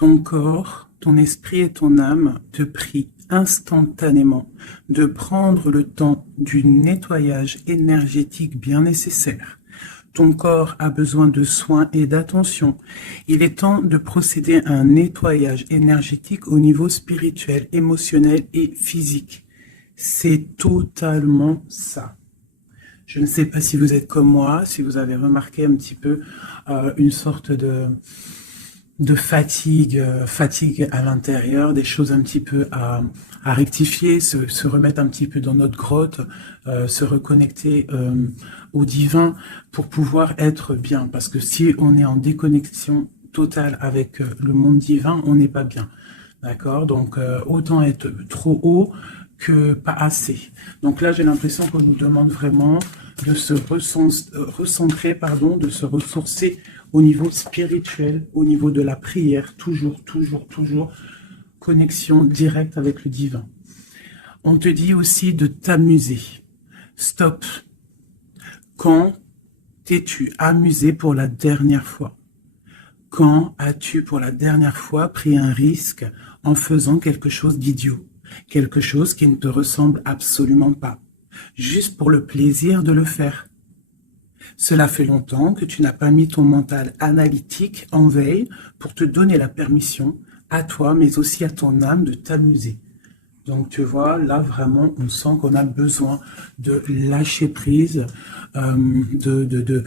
Ton corps, ton esprit et ton âme te prient instantanément de prendre le temps du nettoyage énergétique bien nécessaire. Ton corps a besoin de soins et d'attention. Il est temps de procéder à un nettoyage énergétique au niveau spirituel, émotionnel et physique. C'est totalement ça. Je ne sais pas si vous êtes comme moi, si vous avez remarqué un petit peu une sorte de fatigue, fatigue à l'intérieur, des choses un petit peu à rectifier, se remettre un petit peu dans notre grotte, se reconnecter au divin pour pouvoir être bien. Parce que si on est en déconnexion totale avec le monde divin, on n'est pas bien. D'accord? Donc, autant être trop haut que pas assez. Donc là, j'ai l'impression qu'on nous demande vraiment de se recentrer, pardon, de se ressourcer au niveau spirituel, au niveau de la prière, toujours, connexion directe avec le divin. On te dit aussi de t'amuser. Stop. Quand t'es-tu amusé pour la dernière fois? Quand as-tu pour la dernière fois pris un risque en faisant quelque chose d'idiot? Quelque chose qui ne te ressemble absolument pas, juste pour le plaisir de le faire. Cela fait longtemps que tu n'as pas mis ton mental analytique en veille pour te donner la permission à toi, mais aussi à ton âme de t'amuser. Donc tu vois, là vraiment, on sent qu'on a besoin de lâcher prise, de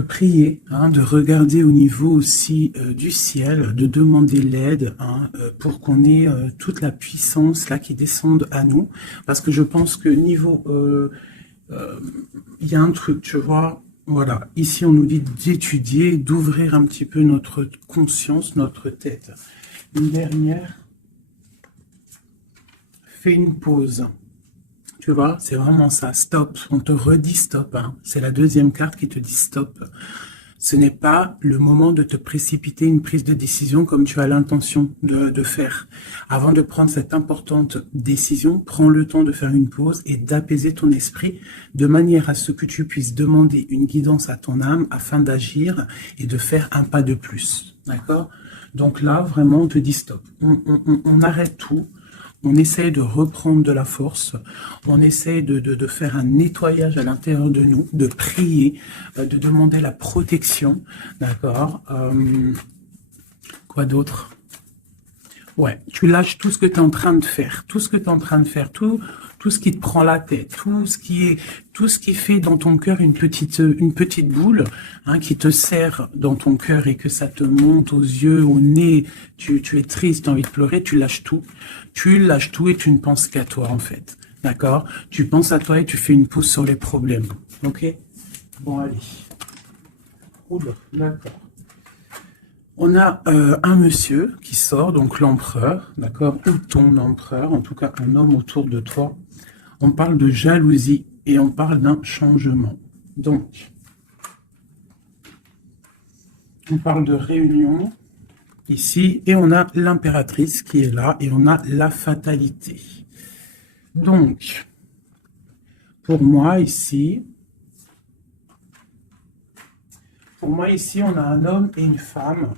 prier, de regarder au niveau aussi du ciel, de demander l'aide pour qu'on ait toute la puissance là qui descende à nous. Parce que je pense que niveau, il y a un truc, tu vois, voilà, ici on nous dit d'étudier, d'ouvrir un petit peu notre conscience, notre tête. Une dernière, fais une pause. Tu vois, c'est vraiment ça, stop. On te redit stop. C'est la deuxième carte qui te dit stop. Ce n'est pas le moment de te précipiter une prise de décision comme tu as l'intention de faire. Avant de prendre cette importante décision, prends le temps de faire une pause et d'apaiser ton esprit de manière à ce que tu puisses demander une guidance à ton âme afin d'agir et de faire un pas de plus. D'accord? Donc là, vraiment, on te dit stop. On arrête tout. On essaye de reprendre de la force, on essaye de faire un nettoyage à l'intérieur de nous, de prier, de demander la protection, d'accord. Quoi d'autre? Ouais, tu lâches tout ce que tu es en train de faire, tout ce ce qui te prend la tête, tout ce qui fait dans ton cœur une petite boule, qui te serre dans ton cœur et que ça te monte aux yeux, au nez, tu es triste, tu as envie de pleurer, tu lâches tout et tu ne penses qu'à toi en fait, d'accord? Tu penses à toi et tu fais une pause sur les problèmes, ok? Bon allez, oula, d'accord. On a un monsieur qui sort, donc l'empereur, d'accord, ou ton empereur, en tout cas un homme autour de toi. On parle de jalousie et on parle d'un changement. Donc, on parle de réunion ici et on a l'impératrice qui est là et on a la fatalité. Donc, pour moi ici, on a un homme et une femme.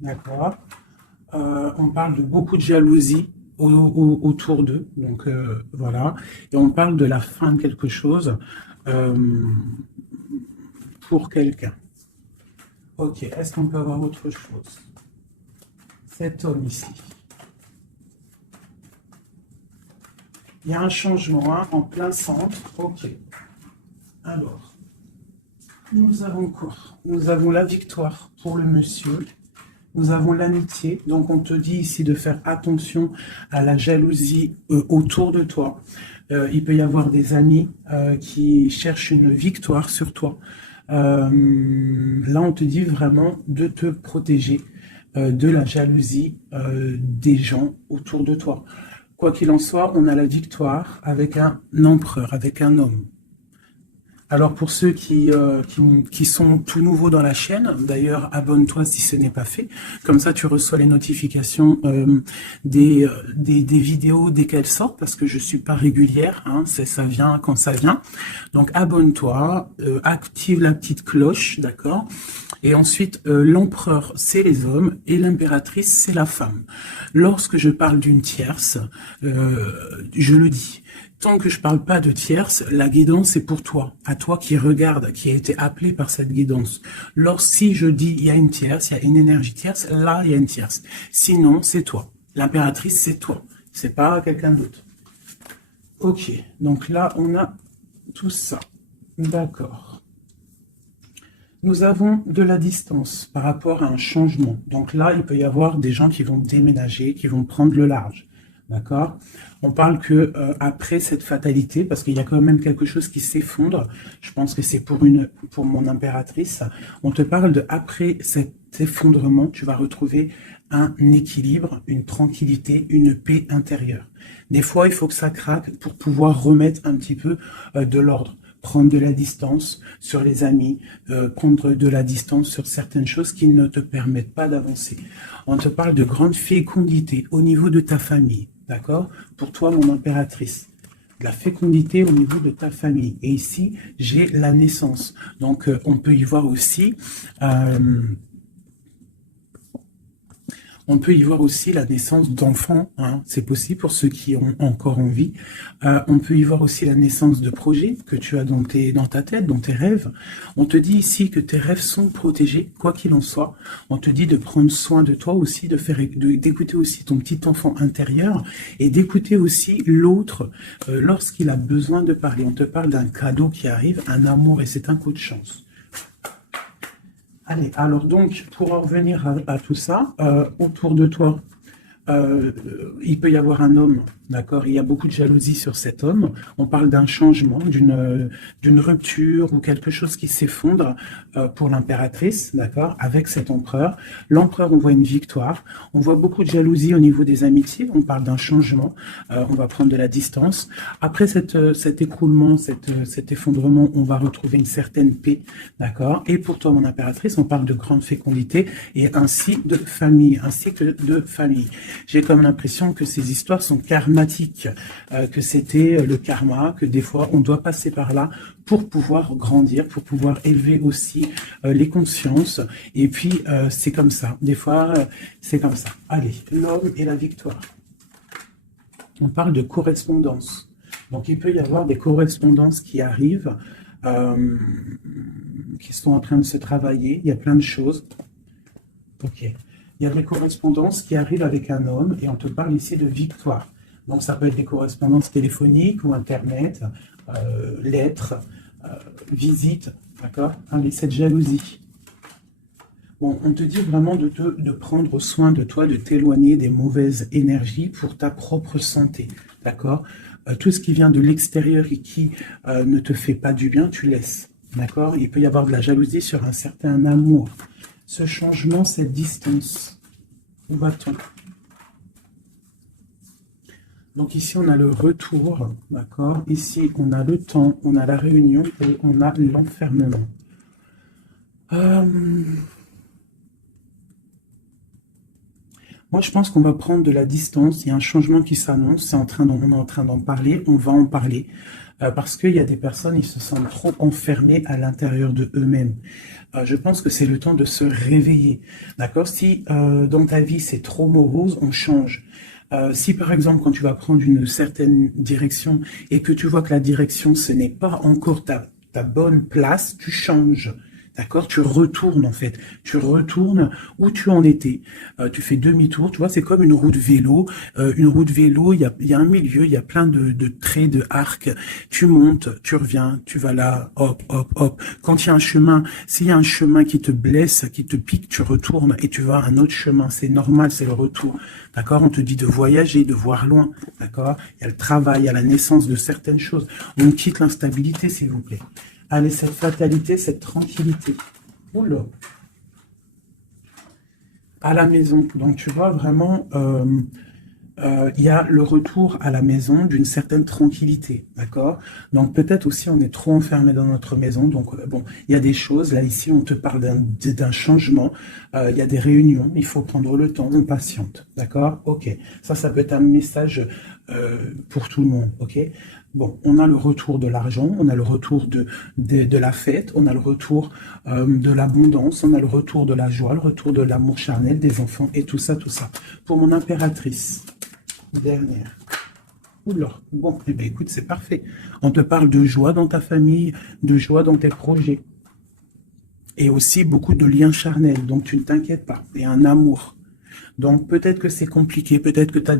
D'accord. On parle de beaucoup de jalousie autour d'eux. Donc, voilà. Et on parle de la fin de quelque chose pour quelqu'un. Ok. Est-ce qu'on peut avoir autre chose? Cet homme ici. Il y a un changement en plein centre. Ok. Alors, nous avons quoi? Nous avons la victoire pour le monsieur. Nous avons l'amitié, donc on te dit ici de faire attention à la jalousie autour de toi. Il peut y avoir des amis qui cherchent une victoire sur toi. Là, on te dit vraiment de te protéger de la jalousie des gens autour de toi. Quoi qu'il en soit, on a la victoire avec un empereur, avec un homme. Alors pour ceux qui sont tout nouveaux dans la chaîne, d'ailleurs abonne-toi si ce n'est pas fait, comme ça tu reçois les notifications des vidéos dès qu'elles sortent, parce que je suis pas régulière, hein, ça vient quand ça vient. Donc abonne-toi, active la petite cloche, d'accord? Et ensuite, l'empereur, c'est les hommes, et l'impératrice, c'est la femme. Lorsque je parle d'une tierce, je le dis, tant que je parle pas de tierce, la guidance c'est pour toi, à toi qui regarde, qui a été appelé par cette guidance. Si je dis il y a une tierce, il y a une énergie tierce, là il y a une tierce. Sinon, c'est toi. L'impératrice, c'est toi. C'est pas quelqu'un d'autre. Ok, donc là, on a tout ça. D'accord. Nous avons de la distance par rapport à un changement. Donc là, il peut y avoir des gens qui vont déménager, qui vont prendre le large. D'accord? On parle que après cette fatalité, parce qu'il y a quand même quelque chose qui s'effondre, je pense que c'est pour mon impératrice, on te parle de après cet effondrement, tu vas retrouver un équilibre, une tranquillité, une paix intérieure. Des fois, il faut que ça craque pour pouvoir remettre un petit peu de l'ordre. Prendre de la distance sur les amis, prendre de la distance sur certaines choses qui ne te permettent pas d'avancer. On te parle de grande fécondité au niveau de ta famille, d'accord? Pour toi, mon impératrice. De la fécondité au niveau de ta famille. Et ici, j'ai la naissance. Donc, on peut y voir aussi... on peut y voir aussi la naissance d'enfants, hein. C'est possible pour ceux qui ont encore envie. On peut y voir aussi la naissance de projets que tu as dans ta tête, dans tes rêves. On te dit ici que tes rêves sont protégés, quoi qu'il en soit. On te dit de prendre soin de toi aussi, d'écouter aussi ton petit enfant intérieur et d'écouter aussi l'autre lorsqu'il a besoin de parler. On te parle d'un cadeau qui arrive, un amour, et c'est un coup de chance. Allez, alors donc, pour en revenir à tout ça, autour de toi, il peut y avoir un homme, d'accord? Il y a beaucoup de jalousie sur cet homme. On parle d'un changement, d'une rupture ou quelque chose qui s'effondre pour l'impératrice, d'accord? Avec cet empereur. L'empereur, on voit une victoire. On voit beaucoup de jalousie au niveau des amitiés. On parle d'un changement. On va prendre de la distance. Après cet écroulement, cet effondrement, on va retrouver une certaine paix, d'accord? Et pour toi, mon impératrice, on parle de grande fécondité et ainsi de famille, un cycle de famille. J'ai comme l'impression que ces histoires sont karmatiques, que c'était le karma, que des fois on doit passer par là pour pouvoir grandir, pour pouvoir élever aussi les consciences. Et puis c'est comme ça, des fois c'est comme ça. Allez, l'homme et la victoire. On parle de correspondance. Donc il peut y avoir des correspondances qui arrivent, qui sont en train de se travailler. Il y a plein de choses. Ok. Il y a des correspondances qui arrivent avec un homme et on te parle ici de victoire. Donc ça peut être des correspondances téléphoniques ou internet, lettres, visites, d'accord? Allez, cette jalousie. Bon, on te dit vraiment de prendre soin de toi, de t'éloigner des mauvaises énergies pour ta propre santé, d'accord? Tout ce qui vient de l'extérieur et qui ne te fait pas du bien, tu laisses, d'accord? Il peut y avoir de la jalousie sur un certain amour. Ce changement, cette distance, où va-t-on? Donc ici, on a le retour, d'accord? Ici, on a le temps, on a la réunion et on a l'enfermement. Moi, je pense qu'on va prendre de la distance. Il y a un changement qui s'annonce. On est en train d'en parler. On va en parler. Parce qu'il y a des personnes, ils se sentent trop enfermés à l'intérieur de eux-mêmes. Je pense que c'est le temps de se réveiller. D'accord? Si dans ta vie, c'est trop morose, on change. Si par exemple, quand tu vas prendre une certaine direction et que tu vois que la direction, ce n'est pas encore ta bonne place, tu changes. D'accord? Tu retournes en fait. Tu retournes où tu en étais. Tu fais demi-tour. Tu vois, c'est comme une roue de vélo. Une roue de vélo, il y a un milieu, il y a plein de traits, de arcs. Tu montes, tu reviens, tu vas là, hop, hop, hop. Quand il y a un chemin, s'il y a un chemin qui te blesse, qui te pique, tu retournes et tu vas à un autre chemin. C'est normal, c'est le retour. D'accord? On te dit de voyager, de voir loin. D'accord? Il y a le travail, il y a la naissance de certaines choses. On quitte l'instabilité, s'il vous plaît. Allez, cette fatalité, cette tranquillité. Oula. À la maison. Donc, tu vois vraiment il y a le retour à la maison d'une certaine tranquillité, d'accord? Donc peut-être aussi on est trop enfermé dans notre maison, donc bon, il y a des choses, là ici on te parle d'un changement, il y a des réunions, il faut prendre le temps, on patiente, d'accord? Ok, ça peut être un message pour tout le monde, ok? Bon, on a le retour de l'argent, on a le retour de la fête, on a le retour de l'abondance, on a le retour de la joie, le retour de l'amour charnel des enfants et tout ça, tout ça. Pour mon impératrice, dernière. Oula, bon, eh bien, écoute, c'est parfait. On te parle de joie dans ta famille, de joie dans tes projets. Et aussi beaucoup de liens charnels, donc tu ne t'inquiètes pas. Et un amour. Donc peut-être que c'est compliqué, peut-être que tu as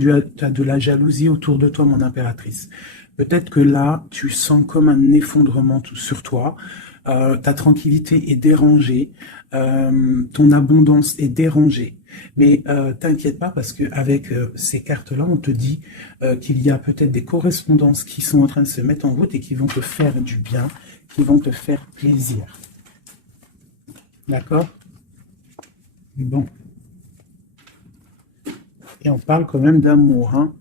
de la jalousie autour de toi, mon impératrice. Peut-être que là, tu sens comme un effondrement sur toi. Ta tranquillité est dérangée, ton abondance est dérangée. Mais t'inquiète pas parce que avec ces cartes-là, on te dit qu'il y a peut-être des correspondances qui sont en train de se mettre en route et qui vont te faire du bien, qui vont te faire plaisir. D'accord? Bon. Et on parle quand même d'amour, hein?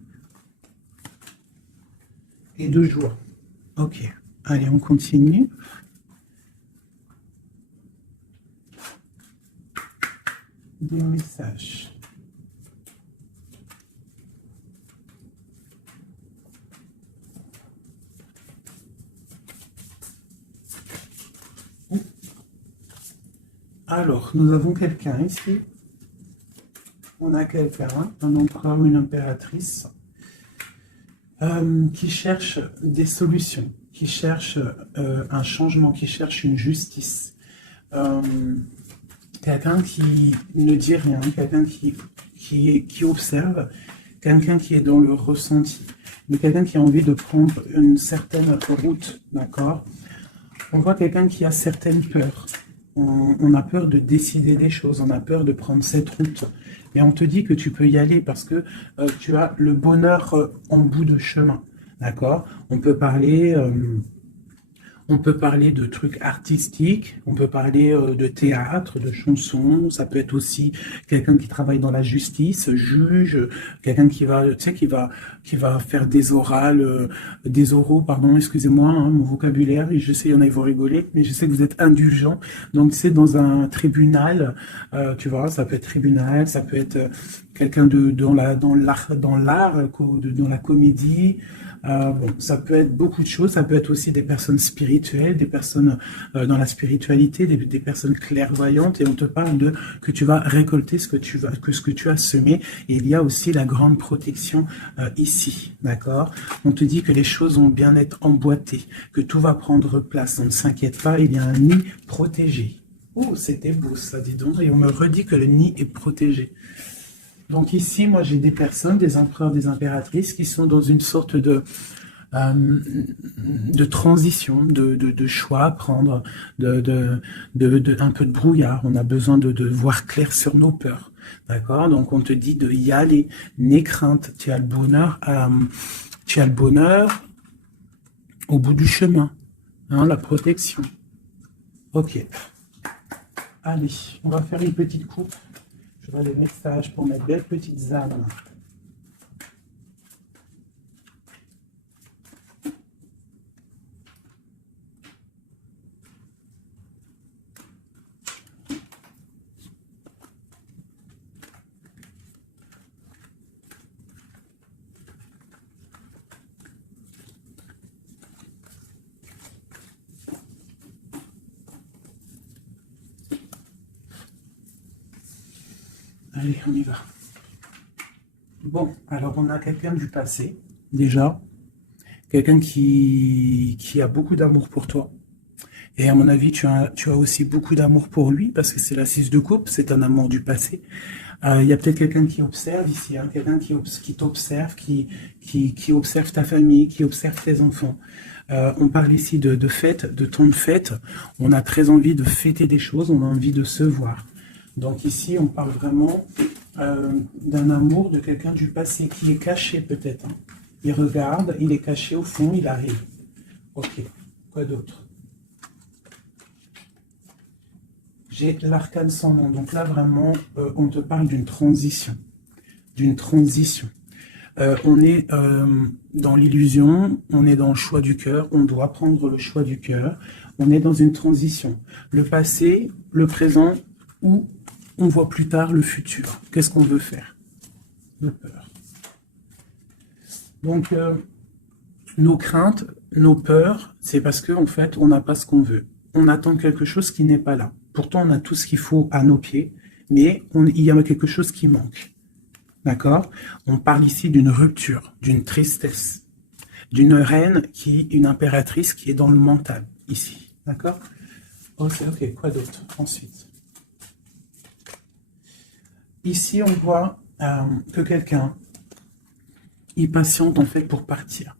Et de joie. Ok. Allez, on continue. Des messages. Alors, nous avons quelqu'un ici. On a quelqu'un, un empereur ou une impératrice, qui cherche des solutions, qui cherche un changement, qui cherche une justice. Quelqu'un qui ne dit rien, quelqu'un qui observe, quelqu'un qui est dans le ressenti, mais quelqu'un qui a envie de prendre une certaine route, d'accord? On voit quelqu'un qui a certaines peurs. On a peur de décider des choses, on a peur de prendre cette route. Et on te dit que tu peux y aller parce que tu as le bonheur en bout de chemin, d'accord? On peut parler de trucs artistiques, on peut parler de théâtre, de chansons, ça peut être aussi quelqu'un qui travaille dans la justice, juge, quelqu'un qui va, tu sais, qui va faire des orales, des oraux, pardon, excusez-moi, hein, mon vocabulaire, et je sais, il y en a, ils vont rigoler, mais je sais que vous êtes indulgents. Donc, c'est dans un tribunal, tu vois, ça peut être tribunal, ça peut être quelqu'un dans l'art, dans la comédie, bon, ça peut être beaucoup de choses, ça peut être aussi des personnes spirituelles, des personnes dans la spiritualité, des personnes clairvoyantes, et on te parle de que tu vas récolter ce que tu as semé, et il y a aussi la grande protection ici, d'accord? On te dit que les choses vont bien être emboîtées, que tout va prendre place, on ne s'inquiète pas, il y a un nid protégé. Oh, c'était beau ça, dis donc, et on me redit que le nid est protégé. Donc ici, moi, j'ai des personnes, des empereurs, des impératrices, qui sont dans une sorte de transition, de choix à prendre, un peu de brouillard. On a besoin de voir clair sur nos peurs. D'accord? Donc on te dit de y aller. N'aie crainte. Tu as le bonheur au bout du chemin. Hein, la protection. Ok. Allez, on va faire une petite coupe. Je vois les messages pour mes belles petites âmes. Allez, on y va. Bon, alors on a quelqu'un du passé, déjà. Quelqu'un qui a beaucoup d'amour pour toi. Et à mon avis, tu as aussi beaucoup d'amour pour lui, parce que c'est la 6 de coupe, c'est un amour du passé. Il y a peut-être quelqu'un qui observe ici, hein, quelqu'un qui t'observe, qui observe ta famille, qui observe tes enfants. On parle ici de fête, de temps de fête. On a très envie de fêter des choses, on a envie de se voir. Donc ici, on parle vraiment d'un amour de quelqu'un du passé qui est caché peut-être. Hein. Il regarde, il est caché au fond, il arrive. Ok, quoi d'autre? J'ai l'arcane sans nom. Donc là, vraiment, on te parle d'une transition. D'une transition. On est dans l'illusion, on est dans le choix du cœur, on doit prendre le choix du cœur, on est dans une transition. Le passé, le présent, ou on voit plus tard le futur. Qu'est-ce qu'on veut faire? De peur. Donc, nos craintes, nos peurs, c'est parce qu'en fait, on n'a pas ce qu'on veut. On attend quelque chose qui n'est pas là. Pourtant, on a tout ce qu'il faut à nos pieds, mais il y a quelque chose qui manque. D'accord? On parle ici d'une rupture, d'une tristesse, d'une reine une impératrice qui est dans le mental, ici. D'accord? Ok, quoi d'autre? Ensuite. Ici, on voit que quelqu'un, il patiente en fait pour partir.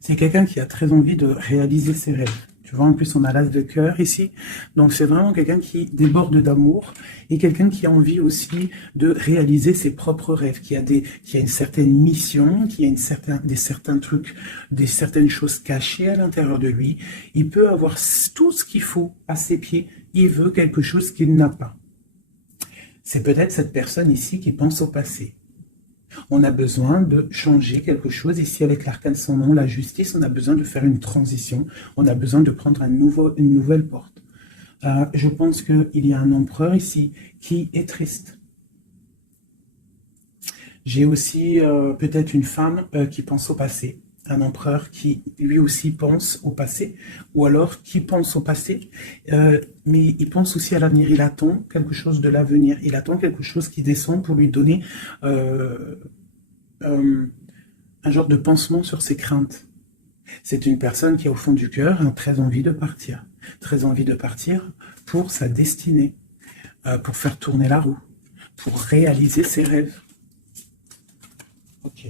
C'est quelqu'un qui a très envie de réaliser ses rêves. Tu vois, en plus, on a l'as de cœur ici. Donc, c'est vraiment quelqu'un qui déborde d'amour et quelqu'un qui a envie aussi de réaliser ses propres rêves, qui a une certaine mission, qui a certains trucs, certaines choses cachées à l'intérieur de lui. Il peut avoir tout ce qu'il faut à ses pieds. Il veut quelque chose qu'il n'a pas. C'est peut-être cette personne ici qui pense au passé. On a besoin de changer quelque chose. Ici, avec l'arcane sans nom, la justice, on a besoin de faire une transition. On a besoin de prendre une nouvelle porte. Je pense qu'il y a un empereur ici qui est triste. J'ai aussi peut-être une femme qui pense au passé. Un empereur qui, lui aussi, pense au passé. Ou alors, qui pense au passé, mais il pense aussi à l'avenir. Il attend quelque chose de l'avenir. Il attend quelque chose qui descend pour lui donner un genre de pansement sur ses craintes. C'est une personne qui a au fond du cœur très envie de partir. Très envie de partir pour sa destinée, pour faire tourner la roue, pour réaliser ses rêves. Ok.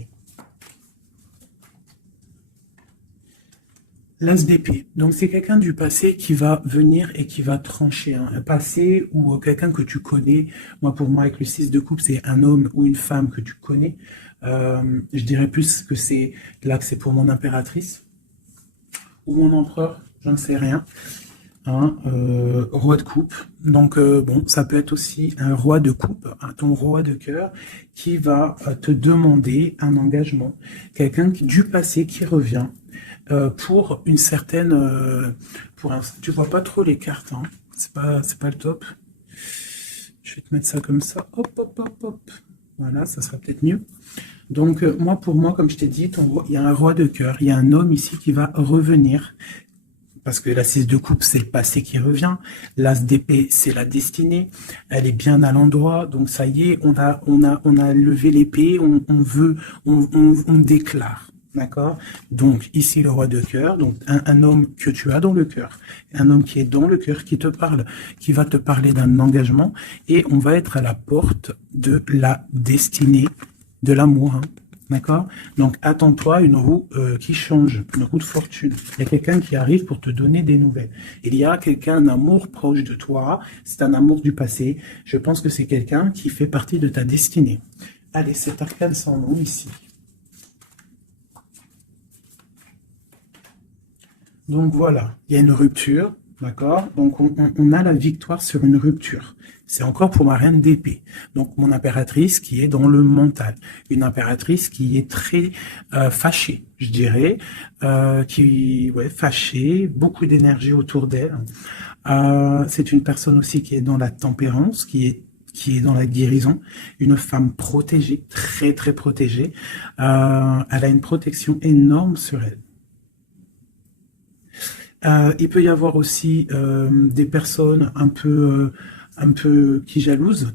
L'as d'épée. Donc, c'est quelqu'un du passé qui va venir et qui va trancher. Un passé ou quelqu'un que tu connais. Moi, pour moi, avec le 6 de coupe, c'est un homme ou une femme que tu connais. Je dirais plus que c'est là que c'est pour mon impératrice. Ou mon empereur, j'en sais rien. Roi de coupe. Donc, bon, ça peut être aussi un roi de coupe, ton roi de cœur, qui va te demander un engagement. Quelqu'un du passé qui revient. Pour une certaine... tu vois pas trop les cartes, hein. C'est pas le top. Je vais te mettre ça comme ça. Hop, hop, hop, hop. Voilà, ça sera peut-être mieux. Donc, pour moi, comme je t'ai dit, il y a un roi de cœur. Il y a un homme ici qui va revenir. Parce que la 6 de coupe, c'est le passé qui revient. L'as d'épée, c'est la destinée. Elle est bien à l'endroit. Donc, ça y est, on a levé l'épée. On déclare. D'accord? Donc, ici, le roi de cœur, donc un homme que tu as dans le cœur, un homme qui est dans le cœur, qui te parle, qui va te parler d'un engagement, et on va être à la porte de la destinée, de l'amour, hein. D'accord? Donc, attends-toi à une roue qui change, une roue de fortune. Il y a quelqu'un qui arrive pour te donner des nouvelles. Il y a quelqu'un, un amour proche de toi, c'est un amour du passé. Je pense que c'est quelqu'un qui fait partie de ta destinée. Allez, cet arcane sans nom ici. Donc voilà, il y a une rupture, d'accord? Donc on a la victoire sur une rupture. C'est encore pour ma reine d'épée. Donc mon impératrice qui est dans le mental. Une impératrice qui est très fâchée, je dirais. Fâchée, beaucoup d'énergie autour d'elle. C'est une personne aussi qui est dans la tempérance, qui est dans la guérison, une femme protégée, très très protégée. Elle a une protection énorme sur elle. Il peut y avoir aussi des personnes un peu qui jalousent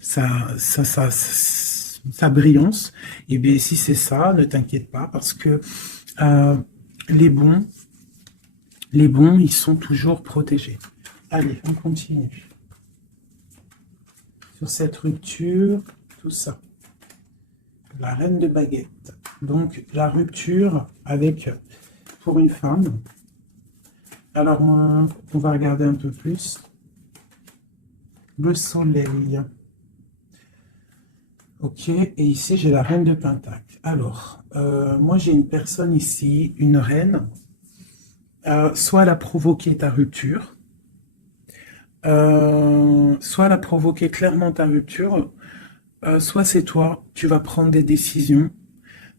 sa brillance. Et bien si c'est ça, ne t'inquiète pas parce que les bons, ils sont toujours protégés. Allez, on continue. Sur cette rupture, tout ça. La reine de baguette. Donc la rupture avec... pour une femme. Alors, on va regarder un peu plus. Le soleil. Ok, et ici, j'ai la reine de Pentacle. Alors, moi, j'ai une personne ici, une reine. Soit elle a provoqué ta rupture, soit elle a provoqué clairement ta rupture, Soit c'est toi, tu vas prendre des décisions.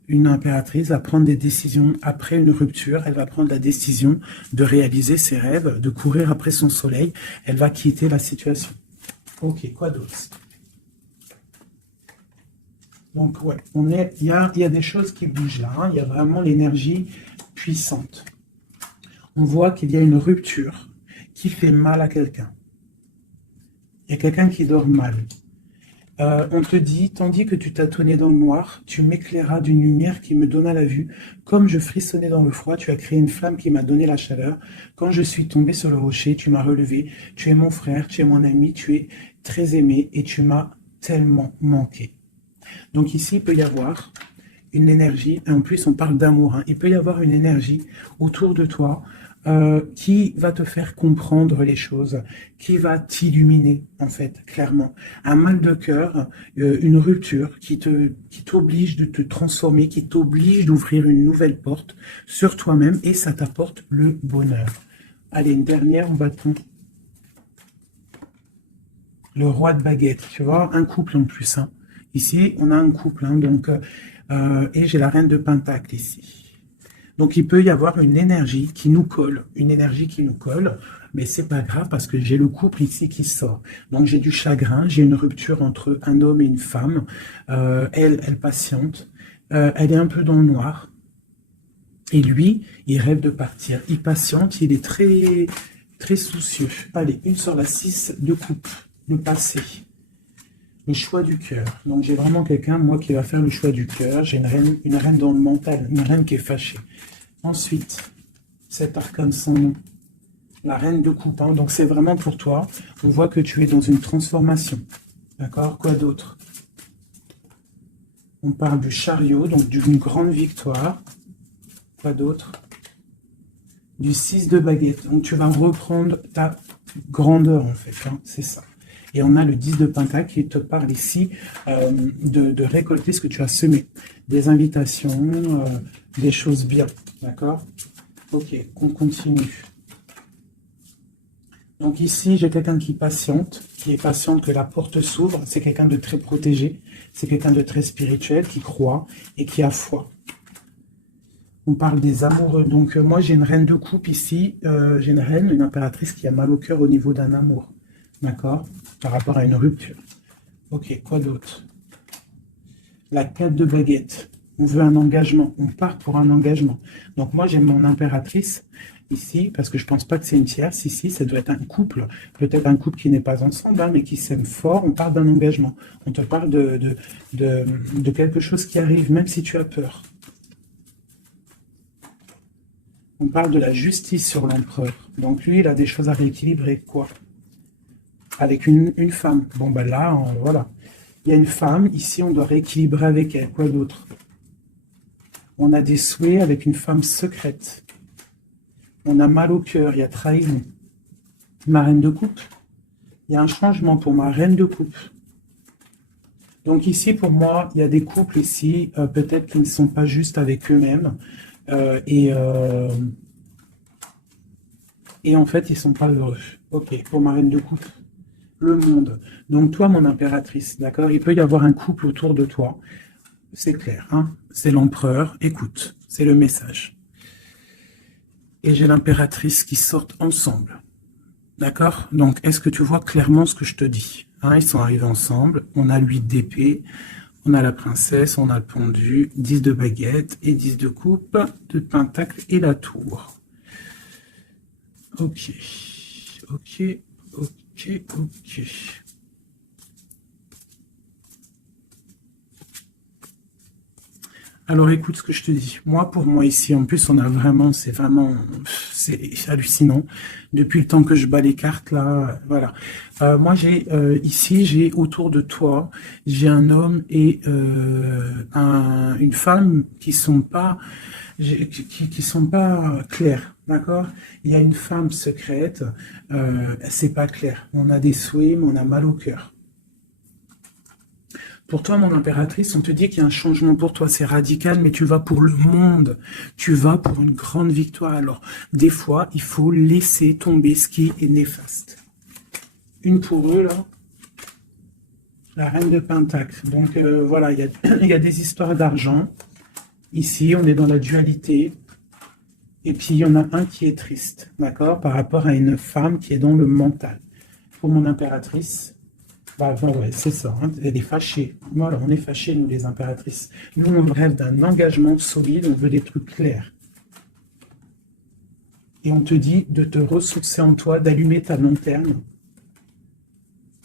Une impératrice va prendre des décisions après une rupture. Elle va prendre la décision de réaliser ses rêves, de courir après son soleil. Elle va quitter la situation. Ok, quoi d'autre? Donc ouais, il y a des choses qui bougent là. Hein. Il y a vraiment l'énergie puissante. On voit qu'il y a une rupture qui fait mal à quelqu'un. Il y a quelqu'un qui dort mal. On te dit, tandis que tu tâtonnais dans le noir, tu m'éclairas d'une lumière qui me donna la vue. Comme je frissonnais dans le froid, tu as créé une flamme qui m'a donné la chaleur. Quand je suis tombé sur le rocher, tu m'as relevé. Tu es mon frère, tu es mon ami, tu es très aimé et tu m'as tellement manqué. Donc ici, il peut y avoir une énergie, et en plus on parle d'amour, hein. Il peut y avoir une énergie autour de toi qui va te faire comprendre les choses, qui va t'illuminer, en fait, clairement. Un mal de cœur, une rupture qui t'oblige de te transformer, qui t'oblige d'ouvrir une nouvelle porte sur toi-même, et ça t'apporte le bonheur. Allez, une dernière, on va prendre le roi de baguette, tu vois, un couple en plus, hein. Ici, on a un couple, hein, donc, et j'ai la reine de pentacle ici. Donc, il peut y avoir une énergie qui nous colle, mais c'est pas grave parce que j'ai le couple ici qui sort. Donc, j'ai du chagrin, j'ai une rupture entre un homme et une femme. Elle patiente, elle est un peu dans le noir. Et lui, il rêve de partir. Il patiente, il est très, très soucieux. Allez, une sur la 6 de coupe, le passé. Le choix du cœur. Donc, j'ai vraiment quelqu'un, moi, qui va faire le choix du cœur. J'ai une reine dans le mental, une reine qui est fâchée. Ensuite, cet arcane sans nom. La reine de coupe. Hein. Donc, c'est vraiment pour toi. On voit que tu es dans une transformation. D'accord? Quoi d'autre? On parle du chariot, donc d'une grande victoire. Quoi d'autre? Du 6 de baguette. Donc, tu vas reprendre ta grandeur, en fait. Hein. C'est ça. Et on a le 10 de pentacle qui te parle ici de récolter ce que tu as semé. Des invitations, des choses bien. D'accord? Ok, on continue. Donc ici, j'ai quelqu'un qui est patiente que la porte s'ouvre. C'est quelqu'un de très protégé. C'est quelqu'un de très spirituel qui croit et qui a foi. On parle des amoureux. Donc moi, j'ai une reine de coupe ici. J'ai une reine, une impératrice qui a mal au cœur au niveau d'un amour. D'accord? Par rapport à une rupture. Ok, quoi d'autre? La 4 de baguette. On veut un engagement. On part pour un engagement. Donc moi, j'ai mon impératrice ici, parce que je pense pas que c'est une tierce. Ici, ça doit être un couple. Peut-être un couple qui n'est pas ensemble, hein, mais qui s'aime fort. On parle d'un engagement. On te parle de quelque chose qui arrive, même si tu as peur. On parle de la justice sur l'empereur. Donc lui, il a des choses à rééquilibrer. Quoi? Avec une femme. Bon, ben là, voilà. Il y a une femme, ici, on doit rééquilibrer avec elle. Quoi d'autre? On a des souhaits avec une femme secrète. On a mal au cœur, il y a trahison. Ma reine de coupe. Il y a un changement pour ma reine de coupe. Donc ici, pour moi, il y a des couples ici, peut-être qui ne sont pas juste avec eux-mêmes. Et en fait, ils ne sont pas heureux. Ok, pour ma reine de coupe. Le monde. Donc toi, mon impératrice, d'accord? Il peut y avoir un couple autour de toi. C'est clair, hein? C'est l'empereur. Écoute, c'est le message. Et j'ai l'impératrice qui sortent ensemble. D'accord? Donc, est-ce que tu vois clairement ce que je te dis? Hein, ils sont arrivés ensemble. On a 8 d'épée. On a la princesse. On a le pendu. 10 de baguette. Et 10 de coupe. De pentacle et la tour. Ok. Ok. Ok, ok. Alors écoute ce que je te dis. Moi, pour moi ici, en plus, c'est hallucinant. Depuis le temps que je bats les cartes là, voilà. Moi, j'ai autour de toi, j'ai un homme et une femme qui sont pas, qui sont pas clairs. D'accord? Il y a une femme secrète, c'est pas clair. On a des souhaits, mais on a mal au cœur. Pour toi, mon impératrice, on te dit qu'il y a un changement pour toi, c'est radical, mais tu vas pour le monde. Tu vas pour une grande victoire. Alors, des fois, il faut laisser tomber ce qui est néfaste. Une pour eux, là. La reine de Pentacle. Donc voilà, il y a des histoires d'argent. Ici, on est dans la dualité. Et puis, il y en a un qui est triste, d'accord, par rapport à une femme qui est dans le mental. Pour mon impératrice, bah, ouais, c'est ça, hein, elle est fâchée. Voilà, on est fâchés, nous, les impératrices. Nous, on rêve d'un engagement solide, on veut des trucs clairs. Et on te dit de te ressourcer en toi, d'allumer ta lanterne.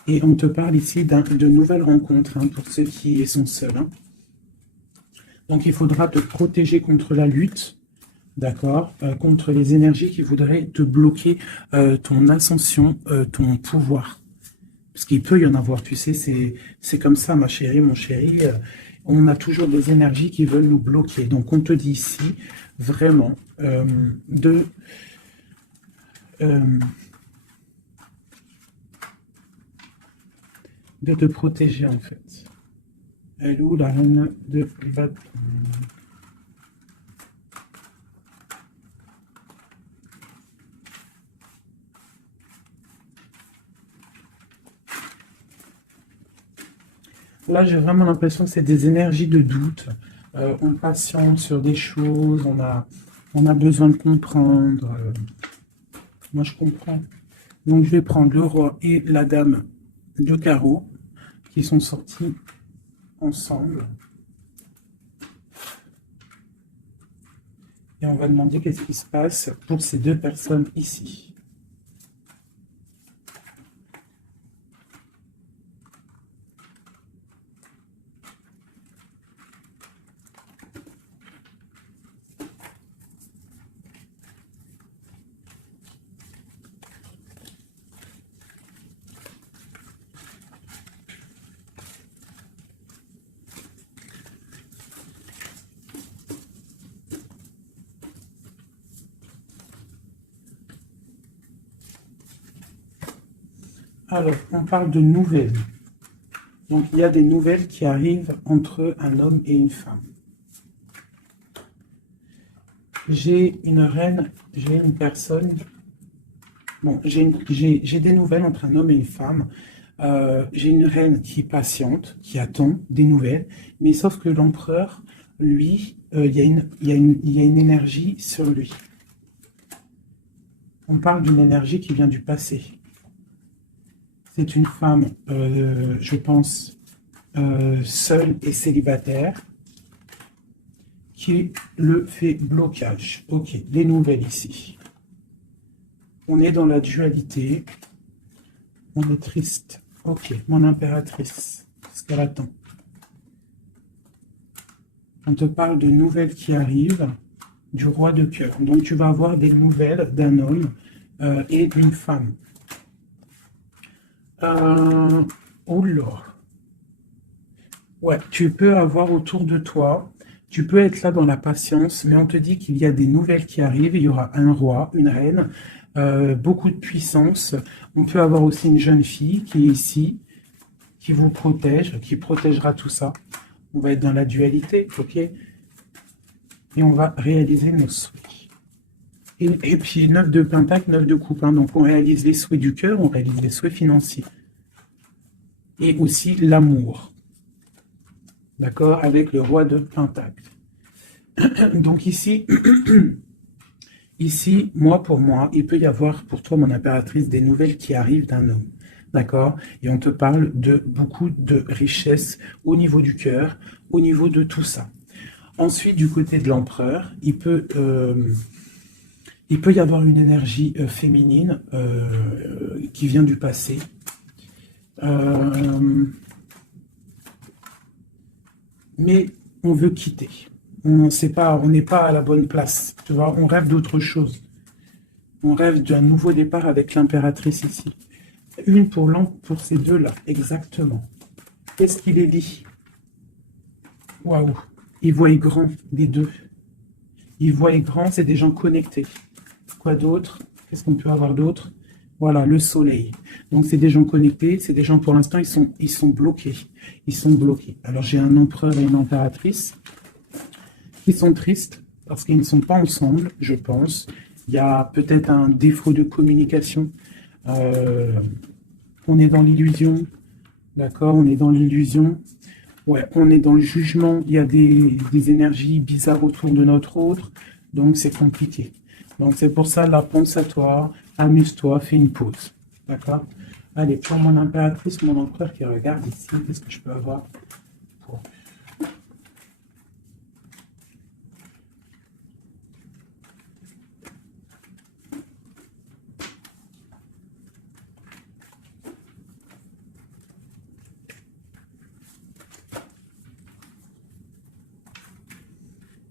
Et on te parle ici de nouvelles rencontres, hein, pour ceux qui sont seuls. Hein. Donc, il faudra te protéger contre la lutte, d'accord, contre les énergies qui voudraient te bloquer ton ascension, ton pouvoir. Parce qu'il peut y en avoir, tu sais, c'est comme ça, ma chérie, mon chéri. On a toujours des énergies qui veulent nous bloquer. Donc, on te dit ici, vraiment, de te protéger, en fait. Elle est où, la reine de bâton? Là, j'ai vraiment l'impression que c'est des énergies de doute. On patiente sur des choses, on a besoin de comprendre. Moi, je comprends. Donc, je vais prendre le roi et la dame de carreau qui sont sortis ensemble. Et on va demander qu'est-ce qui se passe pour ces deux personnes ici. Alors, on parle de nouvelles. Donc, il y a des nouvelles qui arrivent entre un homme et une femme. J'ai une reine, j'ai une personne... Bon, j'ai des nouvelles entre un homme et une femme. J'ai une reine qui patiente, qui attend des nouvelles. Mais sauf que l'empereur, lui, il y a une énergie sur lui. On parle d'une énergie qui vient du passé. C'est une femme, je pense, seule et célibataire, qui le fait blocage. Ok, les nouvelles ici. On est dans la dualité. On est triste. Ok, mon impératrice, ce qu'elle attend. On te parle de nouvelles qui arrivent, du roi de cœur. Donc tu vas avoir des nouvelles d'un homme et d'une femme. Oh là. Ouais, tu peux avoir autour de toi, tu peux être là dans la patience, mais on te dit qu'il y a des nouvelles qui arrivent, il y aura un roi, une reine, beaucoup de puissance. On peut avoir aussi une jeune fille qui est ici, qui vous protège, qui protégera tout ça. On va être dans la dualité, ok? Et on va réaliser nos souhaits. Et puis 9 de pentacle, 9 de coupe. Hein, donc on réalise les souhaits du cœur, on réalise les souhaits financiers. Et aussi l'amour. D'accord? Avec le roi de pentacle. Donc ici, ici, pour moi, il peut y avoir pour toi, mon impératrice, des nouvelles qui arrivent d'un homme. D'accord? Et on te parle de beaucoup de richesses au niveau du cœur, au niveau de tout ça. Ensuite, du côté de l'empereur, il peut y avoir une énergie féminine qui vient du passé. Mais on veut quitter. On n'est pas à la bonne place. Tu vois, on rêve d'autre chose. On rêve d'un nouveau départ avec l'impératrice ici. Une pour ces deux-là, exactement. Qu'est-ce qu'il est dit? Waouh! Ils voient grand, les deux. Ils voient grand, c'est des gens connectés. Quoi d'autre? Qu'est-ce qu'on peut avoir d'autre? Voilà, le soleil. Donc, c'est des gens connectés, c'est des gens, pour l'instant, ils sont bloqués. Ils sont bloqués. Alors, j'ai un empereur et une impératrice qui sont tristes parce qu'ils ne sont pas ensemble, je pense. Il y a peut-être un défaut de communication. On est dans l'illusion. D'accord? On est dans l'illusion. Ouais, on est dans le jugement. Il y a des énergies bizarres autour de notre autre. Donc, c'est compliqué. Donc, c'est pour ça, là, pense à toi, amuse-toi, fais une pause. D'accord? Allez, pour mon impératrice, mon empereur qui regarde ici, qu'est-ce que je peux avoir pour...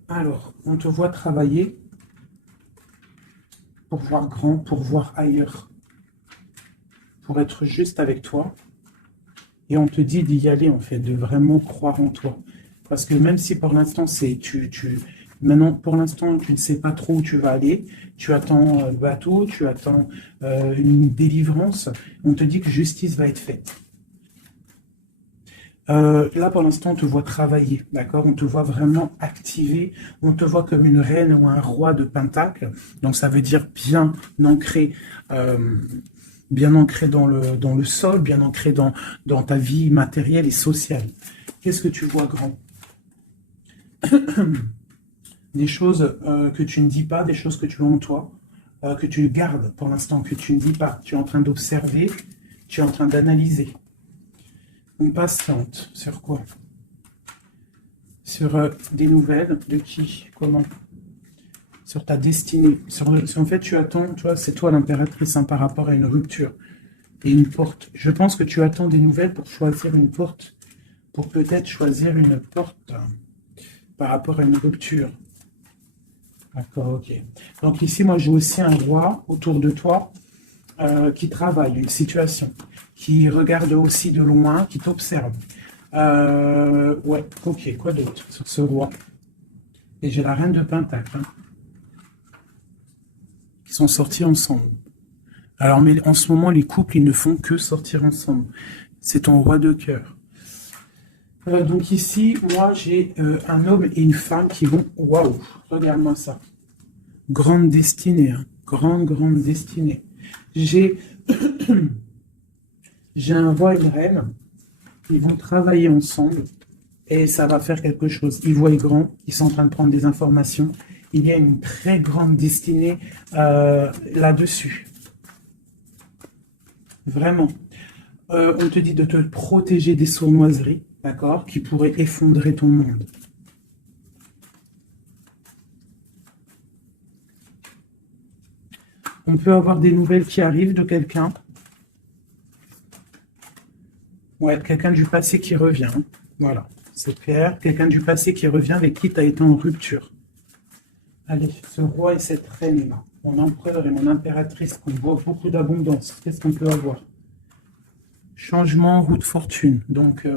Alors, on te voit travailler pour voir grand, pour voir ailleurs, pour être juste avec toi. Et on te dit d'y aller, en fait, de vraiment croire en toi. Parce que même si pour l'instant, maintenant, pour l'instant, tu ne sais pas trop où tu vas aller, tu attends le bateau, tu attends une délivrance, on te dit que justice va être faite. Là, pour l'instant, on te voit travailler, d'accord? On te voit vraiment activé, on te voit comme une reine ou un roi de Pentacle. Donc, ça veut dire bien ancré dans le sol, bien ancré dans ta vie matérielle et sociale. Qu'est-ce que tu vois grand? Des choses que tu ne dis pas, des choses que tu as en toi, que tu gardes pour l'instant, que tu ne dis pas. Tu es en train d'observer, tu es en train d'analyser. On patiente sur quoi? Sur des nouvelles de qui? Comment? Sur ta destinée. En fait, tu attends, tu vois, c'est toi l'impératrice par rapport à une rupture et une porte. Je pense que tu attends des nouvelles pour choisir une porte, pour peut-être choisir une porte par rapport à une rupture. D'accord, ok. Donc ici, moi, j'ai aussi un roi autour de toi qui travaille une situation, qui regarde aussi de loin, qui t'observe. Ouais, ok, quoi d'autre sur ce roi? Et j'ai la reine de Pentacle, hein, qui sont sortis ensemble. Alors, mais en ce moment, les couples, ils ne font que sortir ensemble. C'est ton roi de cœur. Donc ici, moi, j'ai un homme et une femme qui vont... Waouh, regarde-moi ça. Grande destinée, hein. Grande destinée. J'ai un roi et une reine. Ils vont travailler ensemble et ça va faire quelque chose. Ils voient grand, ils sont en train de prendre des informations. Il y a une très grande destinée là-dessus. Vraiment. On te dit de te protéger des sournoiseries, d'accord, qui pourraient effondrer ton monde. On peut avoir des nouvelles qui arrivent de quelqu'un. Ouais, quelqu'un du passé qui revient. Voilà, c'est clair. Quelqu'un du passé qui revient avec qui tu as été en rupture. Allez, ce roi et cette reine-là, mon empereur et mon impératrice, qu'on voit beaucoup d'abondance. Qu'est-ce qu'on peut avoir? Changement, roue de fortune. Donc,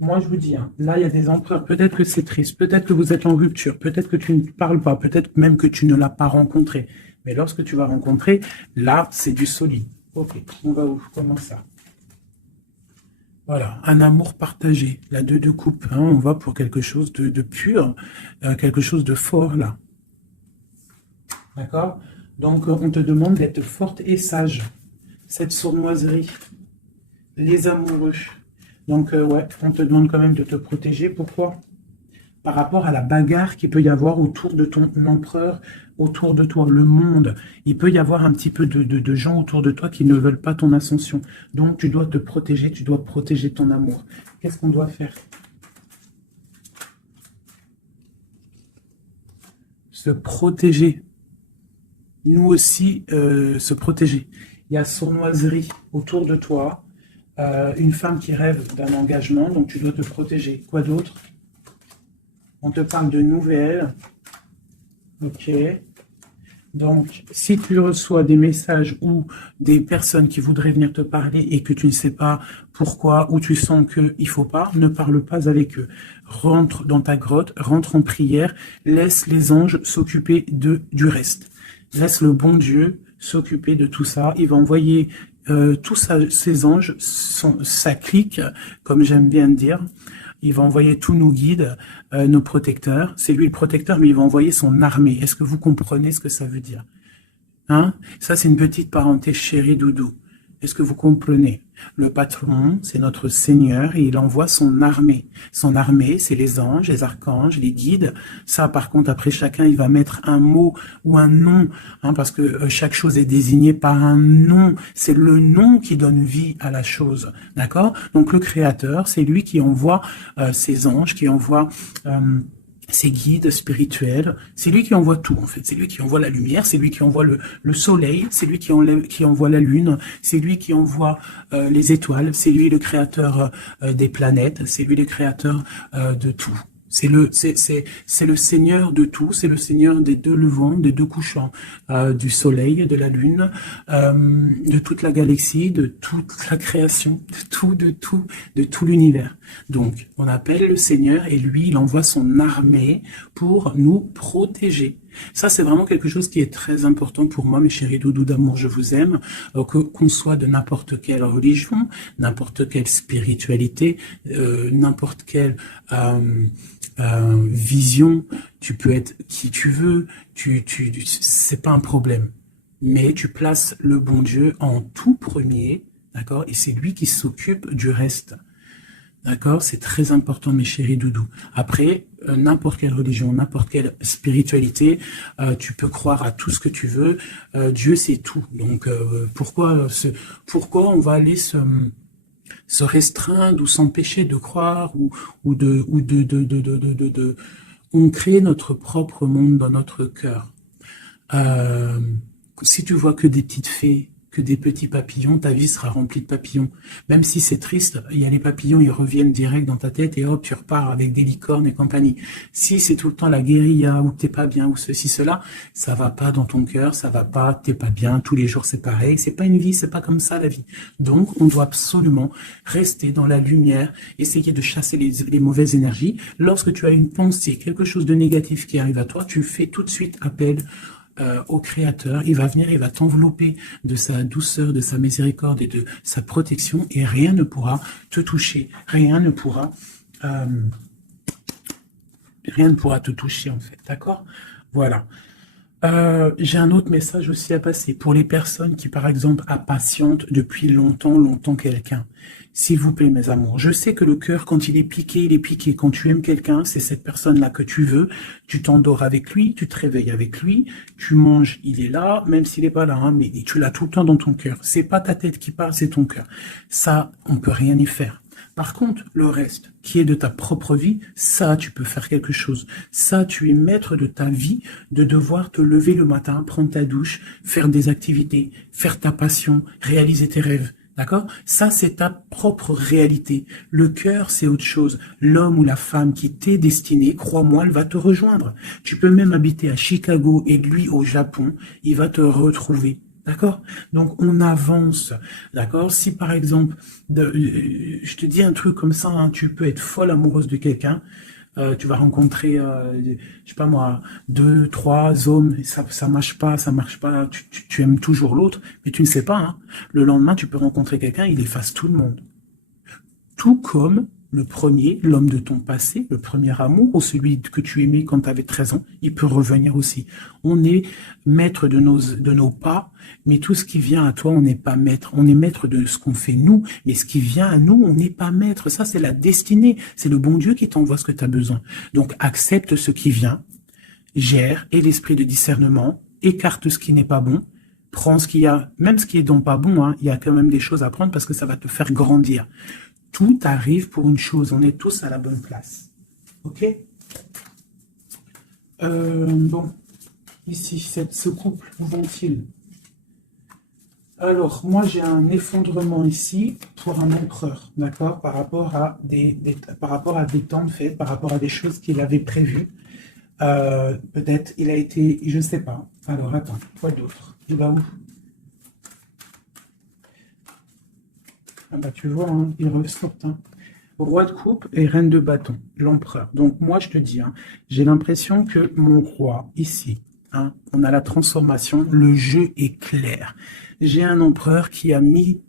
moi, je vous dis, hein, là, il y a des empereurs. Peut-être que c'est triste. Peut-être que vous êtes en rupture. Peut-être que tu ne parles pas. Peut-être même que tu ne l'as pas rencontré. Mais lorsque tu vas rencontrer, là, c'est du solide. Ok, on va où? Comment ça? Voilà, un amour partagé, la deux de coupe, hein, on va pour quelque chose de pur, quelque chose de fort là. D'accord? Donc on te demande d'être forte et sage. Cette sournoiserie, les amoureux. Donc ouais, on te demande quand même de te protéger. Pourquoi? Par rapport à la bagarre qu'il peut y avoir autour de ton empereur, autour de toi, le monde. Il peut y avoir un petit peu de gens autour de toi qui ne veulent pas ton ascension. Donc, tu dois te protéger, tu dois protéger ton amour. Qu'est-ce qu'on doit faire? Se protéger. Nous aussi, se protéger. Il y a sournoiserie autour de toi. Une femme qui rêve d'un engagement, donc tu dois te protéger. Quoi d'autre? On te parle de nouvelles. Ok. Donc, si tu reçois des messages ou des personnes qui voudraient venir te parler et que tu ne sais pas pourquoi, ou tu sens qu'il ne faut pas, ne parle pas avec eux. Rentre dans ta grotte, rentre en prière, laisse les anges s'occuper du reste. Laisse le bon Dieu s'occuper de tout ça. Il va envoyer tous ces anges, sa clique, comme j'aime bien dire. Il va envoyer tous nos guides, nos protecteurs. C'est lui le protecteur, mais il va envoyer son armée. Est-ce que vous comprenez ce que ça veut dire? Hein? Ça, c'est une petite parenthèse, chérie doudou. Est-ce que vous comprenez? Le patron, c'est notre Seigneur et il envoie son armée. Son armée, c'est les anges, les archanges, les guides. Ça, par contre, après chacun, il va mettre un mot ou un nom, hein, parce que chaque chose est désignée par un nom. C'est le nom qui donne vie à la chose, d'accord? Donc le Créateur, c'est lui qui envoie ses anges, qui envoie ses guides spirituels, c'est lui qui envoie tout en fait, c'est lui qui envoie la lumière, c'est lui qui envoie le soleil, c'est lui qui envoie la lune, c'est lui qui envoie les étoiles, c'est lui le créateur des planètes, c'est lui le créateur de tout. C'est le Seigneur de tout, c'est le Seigneur des deux levants, des deux couchants, du soleil, de la lune, de toute la galaxie, de toute la création, de tout l'univers. Donc, on appelle le Seigneur et lui, il envoie son armée pour nous protéger. Ça, c'est vraiment quelque chose qui est très important pour moi, mes chéris doudous d'amour, je vous aime, qu'on soit de n'importe quelle religion, n'importe quelle spiritualité, n'importe quelle vision, tu peux être qui tu veux, c'est pas un problème. Mais tu places le bon Dieu en tout premier, d'accord, et c'est lui qui s'occupe du reste. D'accord, c'est très important, mes chéris doudous. Après, n'importe quelle religion, n'importe quelle spiritualité, tu peux croire à tout ce que tu veux. Dieu, c'est tout. Donc, pourquoi on va aller se restreindre ou s'empêcher de croire on crée notre propre monde dans notre cœur. Si tu vois que des petites fées, que des petits papillons, ta vie sera remplie de papillons. Même si c'est triste, il y a les papillons, ils reviennent direct dans ta tête et hop, tu repars avec des licornes et compagnie. Si c'est tout le temps la guérilla, ou t'es pas bien, ou ceci, cela, ça va pas dans ton cœur, ça va pas, t'es pas bien, tous les jours c'est pareil, c'est pas une vie, c'est pas comme ça la vie. Donc, on doit absolument rester dans la lumière, essayer de chasser les mauvaises énergies. Lorsque tu as une pensée, quelque chose de négatif qui arrive à toi, tu fais tout de suite appel au Créateur, il va venir, il va t'envelopper de sa douceur, de sa miséricorde et de sa protection, et rien ne pourra te toucher, rien ne pourra te toucher en fait, d'accord? Voilà. J'ai un autre message aussi à passer pour les personnes qui, par exemple, impatientent depuis longtemps quelqu'un. S'il vous plaît, mes amours, je sais que le cœur, quand il est piqué, il est piqué. Quand tu aimes quelqu'un, c'est cette personne-là que tu veux. Tu t'endors avec lui, tu te réveilles avec lui, tu manges, il est là, même s'il est pas là, hein, mais tu l'as tout le temps dans ton cœur. C'est pas ta tête qui parle, c'est ton cœur. Ça, on peut rien y faire. Par contre, le reste, qui est de ta propre vie, ça, tu peux faire quelque chose. Ça, tu es maître de ta vie, de devoir te lever le matin, prendre ta douche, faire des activités, faire ta passion, réaliser tes rêves. D'accord? Ça, c'est ta propre réalité. Le cœur, c'est autre chose. L'homme ou la femme qui t'est destiné, crois-moi, elle va te rejoindre. Tu peux même habiter à Chicago et lui au Japon, il va te retrouver. D'accord? Donc, on avance. D'accord? Si, par exemple, je te dis un truc comme ça, hein, tu peux être folle amoureuse de quelqu'un, tu vas rencontrer, je sais pas moi, 2, 3 hommes, et ça marche pas, tu aimes toujours l'autre, mais tu ne sais pas, hein. Le lendemain, tu peux rencontrer quelqu'un, il efface tout le monde. Tout comme le premier, l'homme de ton passé, le premier amour, ou celui que tu aimais quand tu avais 13 ans, il peut revenir aussi. On est maître de nos pas, mais tout ce qui vient à toi, on n'est pas maître. On est maître de ce qu'on fait nous, mais ce qui vient à nous, on n'est pas maître. Ça, c'est la destinée. C'est le bon Dieu qui t'envoie ce que tu as besoin. Donc, accepte ce qui vient, gère, et l'esprit de discernement, écarte ce qui n'est pas bon, prends ce qu'il y a, même ce qui est donc pas bon, hein, il y a quand même des choses à prendre parce que ça va te faire grandir. Tout arrive pour une chose, on est tous à la bonne place. Ok? Bon, ici, ce couple, où vont-ils? Alors, moi, j'ai un effondrement ici pour un empereur, d'accord? Par rapport à des temps de fête, par rapport à des choses qu'il avait prévues. Peut-être, il a été, je ne sais pas. Alors, attends, quoi d'autre? Il va où? Ah bah tu vois, hein, il ressortent. Hein. Roi de coupe et reine de bâton, l'empereur. Donc moi je te dis, hein, j'ai l'impression que mon roi, ici, hein, on a la transformation, le jeu est clair. J'ai un empereur qui a mis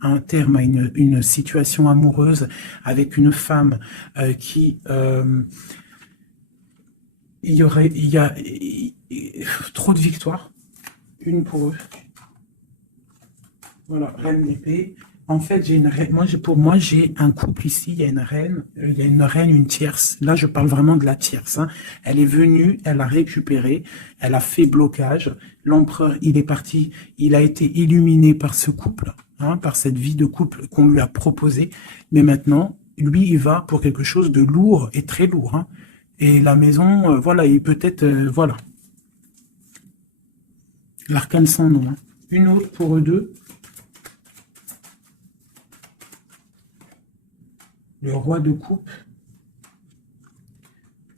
un terme à une situation amoureuse avec une femme qui... il y a trop de victoires, une pour eux. Voilà, reine d'épée. En fait, j'ai une reine. Pour moi, j'ai un couple ici. Il y a une reine, une tierce. Là, je parle vraiment de la tierce, hein. Elle est venue, elle a récupéré, elle a fait blocage. L'empereur, il est parti. Il a été illuminé par ce couple, hein, par cette vie de couple qu'on lui a proposée. Mais maintenant, lui, il va pour quelque chose de lourd et très lourd, hein. Et la maison, voilà, il peut-être, voilà. L'arcane sans nom, hein. Une autre pour eux deux. Le roi de coupe.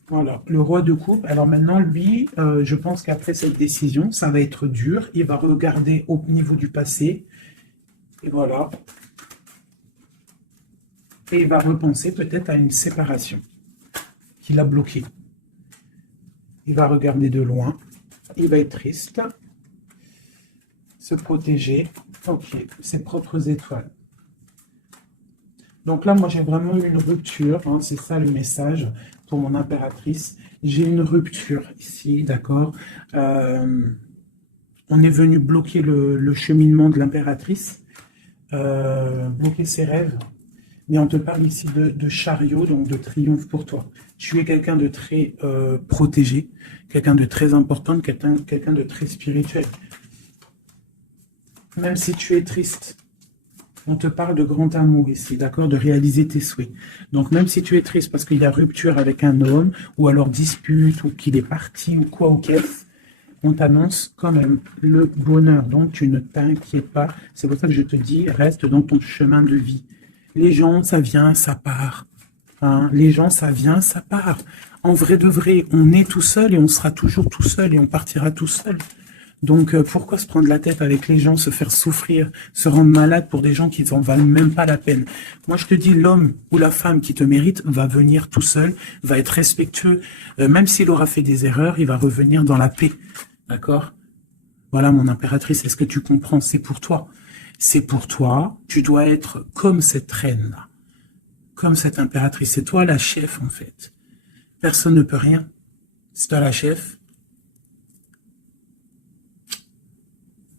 Voilà, le roi de coupe. Alors maintenant, lui, je pense qu'après cette décision, ça va être dur. Il va regarder au niveau du passé. Et voilà. Et il va repenser peut-être à une séparation qu'il a bloquée. Il va regarder de loin. Il va être triste. Se protéger. Ok, ses propres étoiles. Donc là, moi, j'ai vraiment eu une rupture, hein, c'est ça le message pour mon impératrice. J'ai une rupture ici, d'accord. On est venu bloquer le cheminement de l'impératrice, bloquer ses rêves. Mais on te parle ici de chariot, donc de triomphe pour toi. Tu es quelqu'un de très protégé, quelqu'un de très important, quelqu'un de très spirituel. Même si tu es triste, on te parle de grand amour ici, d'accord, de réaliser tes souhaits. Donc même si tu es triste parce qu'il y a rupture avec un homme, ou alors dispute, ou qu'il est parti, ou quoi, ou qu'est-ce, on t'annonce quand même le bonheur. Donc tu ne t'inquiètes pas. C'est pour ça que je te dis, reste dans ton chemin de vie. Les gens, ça vient, ça part. Hein, les gens, ça vient, ça part. En vrai de vrai, on est tout seul et on sera toujours tout seul et on partira tout seul. Donc, pourquoi se prendre la tête avec les gens, se faire souffrir, se rendre malade pour des gens qui n'en valent même pas la peine? Moi, je te dis, l'homme ou la femme qui te mérite va venir tout seul, va être respectueux. Même s'il aura fait des erreurs, il va revenir dans la paix. D'accord? Voilà, mon impératrice, est-ce que tu comprends? C'est pour toi. C'est pour toi. Tu dois être comme cette reine-là. Comme cette impératrice. C'est toi la chef, en fait. Personne ne peut rien. C'est toi la chef.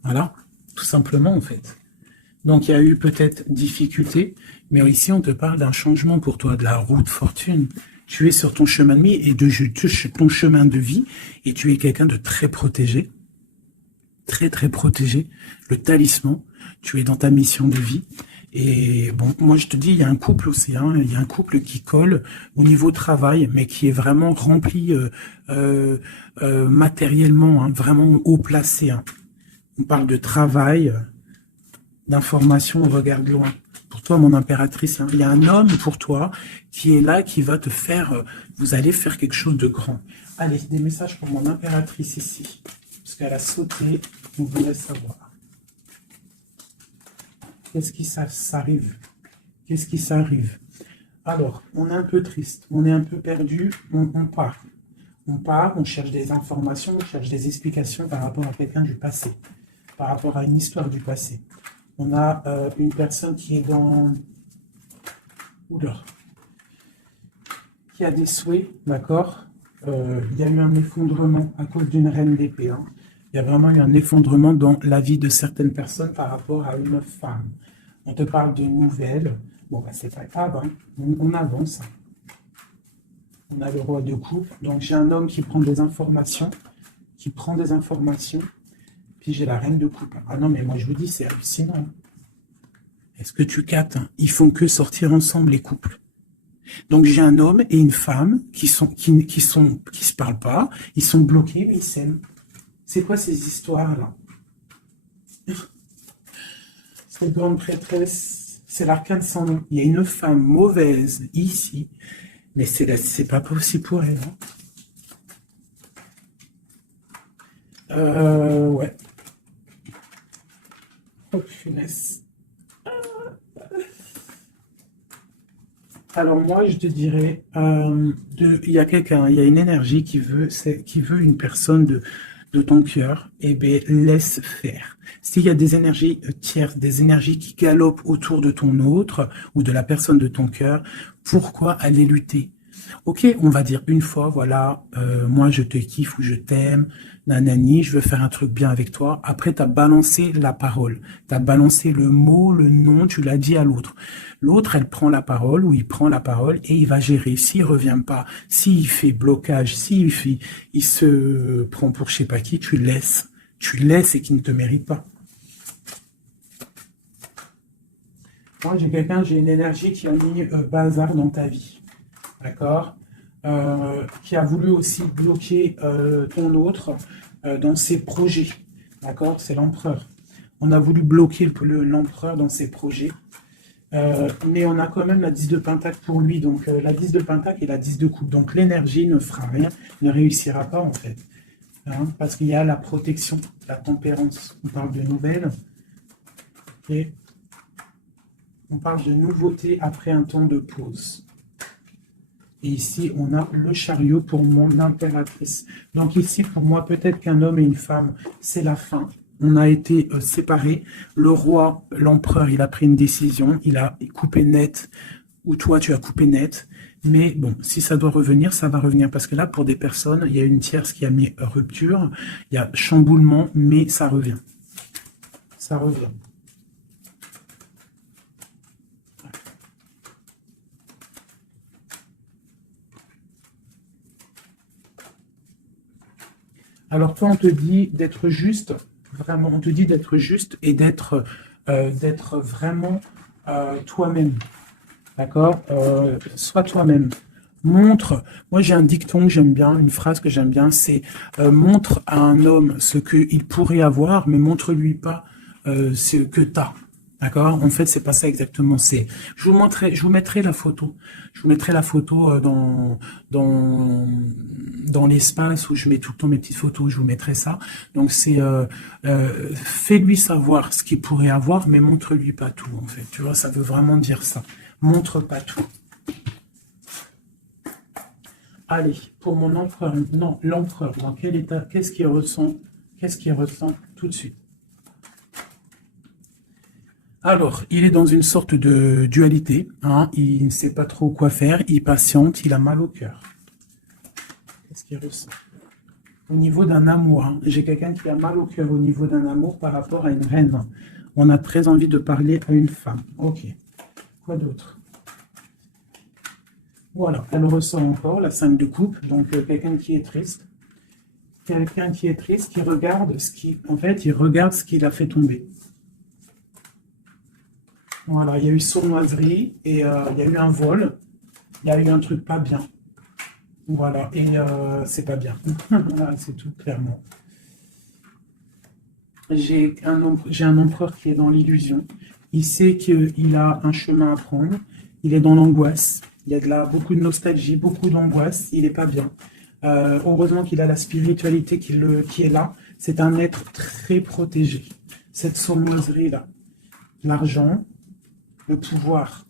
Voilà, tout simplement en fait. Donc il y a eu peut-être difficulté, mais ici on te parle d'un changement pour toi, de la roue de fortune. Tu es sur ton chemin de vie et ton chemin de vie, et tu es quelqu'un de très protégé, très très protégé. Le talisman, tu es dans ta mission de vie. Et bon, moi je te dis, il y a un couple aussi, hein, il y a un couple qui colle au niveau travail, mais qui est vraiment rempli matériellement, hein, vraiment haut placé, hein. On parle de travail, d'information, on regarde loin. Pour toi, mon impératrice, hein, il y a un homme pour toi qui est là, qui va te faire, vous allez faire quelque chose de grand. Allez, des messages pour mon impératrice ici, parce qu'elle a sauté, on voudrait savoir. Qu'est-ce qui s'arrive? Qu'est-ce qui s'arrive? Alors, on est un peu triste, on est un peu perdu, on part. On part, on cherche des informations, on cherche des explications par rapport à quelqu'un du passé, par rapport à une histoire du passé. On a une personne qui est dans... Oula. Qui a des souhaits, d'accord. Il y a eu un effondrement à cause d'une reine d'épée, hein. Il y a vraiment eu un effondrement dans la vie de certaines personnes par rapport à une femme. On te parle de nouvelles. Bon, bah, c'est pas grave, hein. On avance. On a le roi de coupe. Donc, j'ai un homme qui prend des informations. Puis, j'ai la reine de coupe. Ah non, mais moi, je vous dis, c'est hallucinant. Est-ce que tu captes, hein? Ils font que sortir ensemble, les couples. Donc, j'ai un homme et une femme qui se parlent pas. Ils sont bloqués, mais ils s'aiment. C'est quoi ces histoires-là? Cette grande prêtresse, c'est l'arcane sans nom. Il y a une femme mauvaise ici. Mais c'est pas possible pour elle. Hein. Ouais. Oh, punaise. Alors moi, je te dirais, il y a quelqu'un, il y a une énergie qui veut une personne de ton cœur. Eh bien, laisse faire. S'il y a des énergies tierces, des énergies qui galopent autour de ton autre ou de la personne de ton cœur, pourquoi aller lutter? Ok, on va dire une fois, voilà, moi je te kiffe ou je t'aime, nanani, je veux faire un truc bien avec toi. Après, tu as balancé la parole, tu as balancé le mot, le nom, tu l'as dit à l'autre. L'autre, elle prend la parole ou il prend la parole et il va gérer. S'il revient pas, s'il fait blocage, il se prend pour je sais pas qui, tu le laisses. Tu le laisses et qu'il ne te mérite pas. Moi, j'ai une énergie qui a mis bazar dans ta vie. D'accord, qui a voulu aussi bloquer ton autre dans ses projets. D'accord, c'est l'empereur. On a voulu bloquer l'empereur dans ses projets. Mais on a quand même la 10 de pentacle pour lui. Donc la 10 de pentacle et la 10 de coupe. Donc l'énergie ne fera rien, ne réussira pas en fait. Hein, parce qu'il y a la protection, la tempérance. On parle de nouvelles. Et on parle de nouveauté après un temps de pause. Et ici, on a le chariot pour mon impératrice. Donc ici, pour moi, peut-être qu'un homme et une femme, c'est la fin. On a été séparés. Le roi, l'empereur, il a pris une décision. Il a coupé net, ou toi, tu as coupé net. Mais bon, si ça doit revenir, ça va revenir. Parce que là, pour des personnes, il y a une tierce qui a mis rupture. Il y a chamboulement, mais ça revient. Ça revient. Alors toi, on te dit d'être juste, vraiment, on te dit d'être juste et d'être vraiment toi-même. D'accord, sois toi-même. Montre, moi j'ai un dicton que j'aime bien, une phrase que j'aime bien, c'est montre à un homme ce qu'il pourrait avoir, mais montre-lui pas ce que tu as. D'accord? En fait, c'est pas ça exactement. Je vous mettrai la photo. Je vous mettrai la photo dans, dans l'espace où je mets tout le temps mes petites photos. Je vous mettrai ça. Donc c'est, fais-lui savoir ce qu'il pourrait avoir, mais montre-lui pas tout. En fait, tu vois, ça veut vraiment dire ça. Montre pas tout. Allez, pour mon empereur, non, l'empereur, dans quel état, qu'est-ce qu'il ressent? Qu'est-ce qu'il ressent tout de suite? Alors, il est dans une sorte de dualité, hein, il ne sait pas trop quoi faire, il patiente, il a mal au cœur. Qu'est-ce qu'il ressent? Au niveau d'un amour, hein, j'ai quelqu'un qui a mal au cœur au niveau d'un amour par rapport à une reine. On a très envie de parler à une femme. Ok. Quoi d'autre? Voilà, elle ressent encore la 5 de coupe, donc quelqu'un qui est triste. Quelqu'un qui est triste, qui regarde en fait, il regarde ce qu'il a fait tomber. Voilà, il y a eu sournoiserie et il y a eu un vol. Il y a eu un truc pas bien. Voilà, et c'est pas bien. Voilà, c'est tout, clairement. J'ai un empereur qui est dans l'illusion. Il sait qu'il a un chemin à prendre. Il est dans l'angoisse. Il y a beaucoup de nostalgie, beaucoup d'angoisse. Il n'est pas bien. Heureusement qu'il a la spiritualité qui est là. C'est un être très protégé. Cette sournoiserie-là. L'argent, le pouvoir.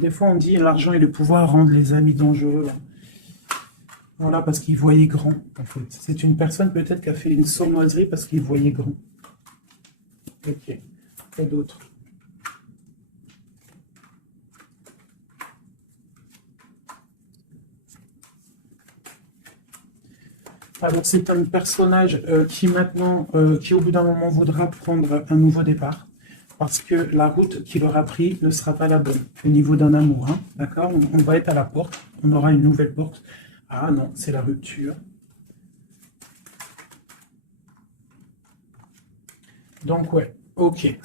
Des fois, on dit l'argent et le pouvoir rendent les amis dangereux. Voilà, parce qu'il voyait grand, en fait. C'est une personne peut-être qui a fait une sournoiserie parce qu'il voyait grand. Ok. Et d'autres. Alors, c'est un personnage qui maintenant, qui au bout d'un moment voudra prendre un nouveau départ. Parce que la route qu'il aura prise ne sera pas la bonne au niveau d'un amour. Hein, d'accord, on va être à la porte, on aura une nouvelle porte. Ah non, c'est la rupture. Donc ouais, ok.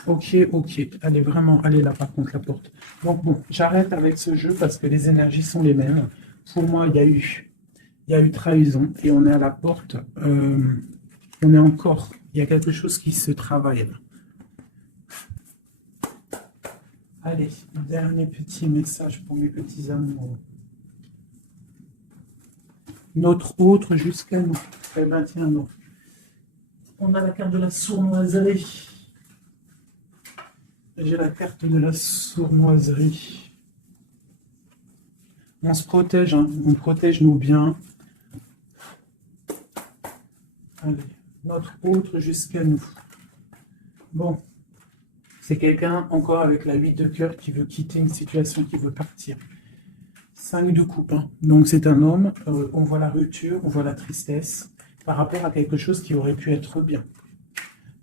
Allez, vraiment, allez là par contre la porte. Donc bon, j'arrête avec ce jeu parce que les énergies sont les mêmes. Pour moi, il y a eu trahison et on est à la porte. On est encore, il y a quelque chose qui se travaille là. Allez, dernier petit message pour mes petits amoureux. Notre autre jusqu'à nous. Eh bien, tiens, non. On a la carte de la sournoiserie. J'ai la carte de la sournoiserie. On se protège, hein. On protège nos biens. Allez, notre autre jusqu'à nous. Bon. C'est quelqu'un encore avec la 8 de cœur qui veut quitter une situation, qui veut partir. 5 de coupe, hein. Donc c'est un homme, on voit la rupture, on voit la tristesse par rapport à quelque chose qui aurait pu être bien.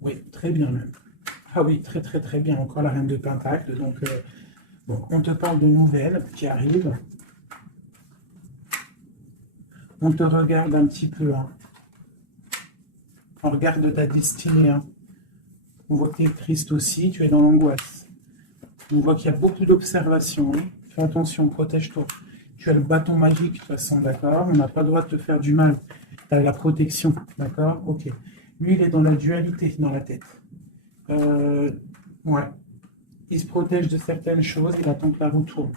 Oui, très bien même. Ah oui, très très très bien. Encore la reine de Pentacle. Donc, bon, on te parle de nouvelles qui arrivent. On te regarde un petit peu, hein. On regarde ta destinée, hein. On voit que tu es triste aussi, tu es dans l'angoisse. On voit qu'il y a beaucoup d'observations, hein. Fais attention, protège-toi. Tu as le bâton magique, de toute façon, d'accord? On n'a pas le droit de te faire du mal. Tu as la protection, d'accord? Ok. Lui, il est dans la dualité, dans la tête. Ouais. Il se protège de certaines choses, il attend que la roue tourne.